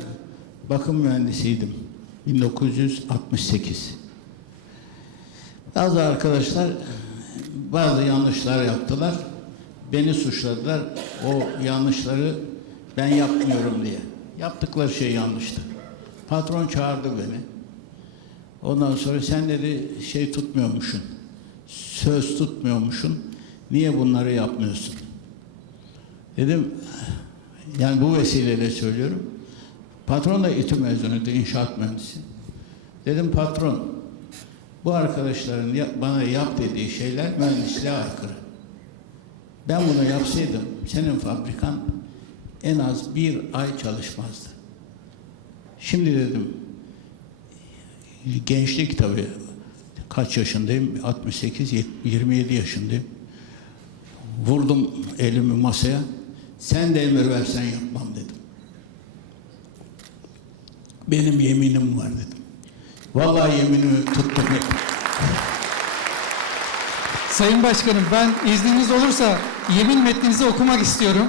bakım mühendisiydim. 1968. Bazı arkadaşlar bazı yanlışlar yaptılar. Beni suçladılar. O yanlışları ben yapmıyorum diye. Yaptıkları şey yanlıştı. Patron çağırdı beni. Ondan sonra sen dedi şey tutmuyormuşsun. Söz tutmuyormuşsun. Niye bunları yapmıyorsun? Dedim yani bu vesileyle söylüyorum. Patron da İTÜ mezunuydu, inşaat mühendisi. Dedim patron, bu arkadaşların bana yap dediği şeyler mühendisliğe aykırı. Ben bunu yapsaydım senin fabrikan en az 1 ay çalışmazdı. Şimdi dedim, gençlik tabii, kaç yaşındayım? 68, 27 yaşındayım. Vurdum elimi masaya. Sen de emir versen yapmam dedim. Benim yeminim var dedim. Vallahi yeminimi tuttum. Sayın Başkanım, ben izniniz olursa yemin metninizi okumak istiyorum.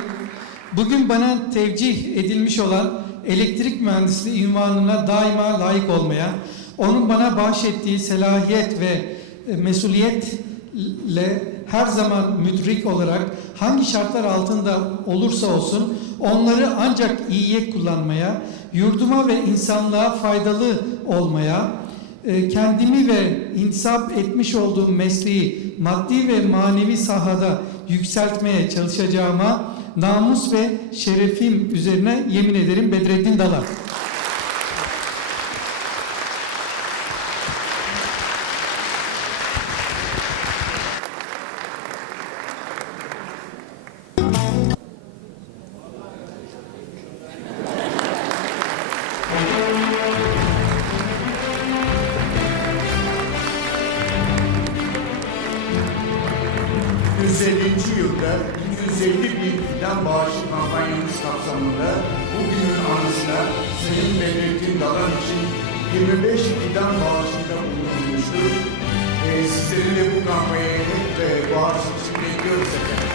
Bugün bana tevcih edilmiş olan elektrik mühendisliği unvanına daima layık olmaya, onun bana bahşettiği selahiyet ve mesuliyetle her zaman müdrik olarak hangi şartlar altında olursa olsun onları ancak iyiye kullanmaya, yurduma ve insanlığa faydalı olmaya, kendimi ve intisap etmiş olduğum mesleği maddi ve manevi sahada yükseltmeye çalışacağıma namus ve şerefim üzerine yemin ederim. Bedrettin Dalar. Yılda 250 bin fidan bağışı kampanyamız kapsamında bugünün anısına Sayın Bedrettin Dalan için 25 fidan bağışında bulunmuştur. Sizleri de bu kampanyaya hep bağış için bekliyoruz efendim.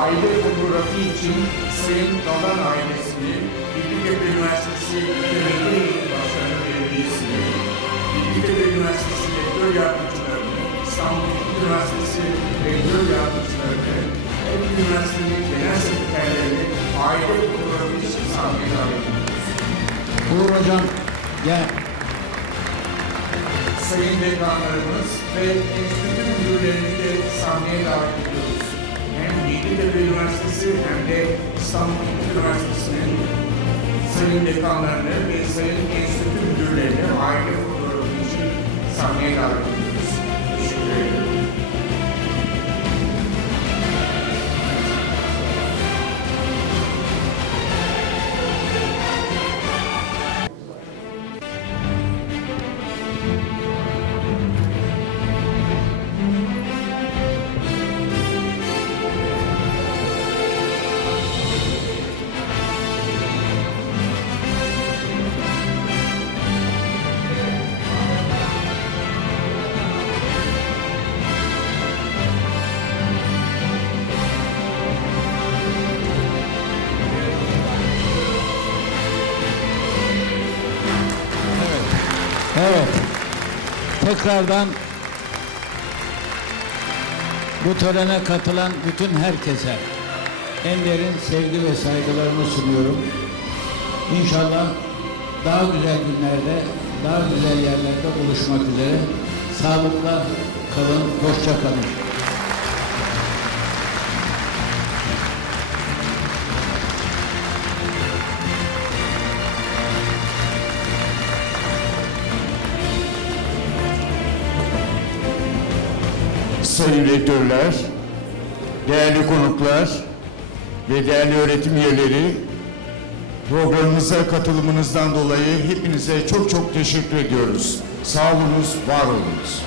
Aile fotoğrafı için Sayın Dalan ailesini, Bilgitepe Üniversitesi Temelde Eğitim Başkanı Belediyesi'ni, Bilgitepe Üniversitesi Rektör Yardımcılarını, İstanbul Teknik Üniversitesi Rektör Yardımcılarını, hep üniversitenin genel sekreterlerini aile fotoğrafı için sahneye davet ediyoruz. Uğur Hocam, gel. Sayın dekanlarımız ve enstitü müdürlerini de sahneye davet ediyoruz. Hem Bilgitepe Üniversitesi hem de İstanbul Teknik Üniversitesi'nin sayın dekanlarını ve sayın enstitü müdürlerini aile fotoğrafı için sahneye davet ediyoruz. Teşekkür ederim. tekrardan bu törene katılan bütün herkese en derin sevgi ve saygılarımı sunuyorum. İnşallah daha güzel günlerde, daha güzel yerlerde buluşmak üzere. Sağlıkla kalın, hoşça kalın. Sayın rektörler, değerli konuklar ve değerli öğretim üyeleri, programımıza katılımınızdan dolayı hepinize çok çok teşekkür ediyoruz. Sağ olunuz, var olunuz.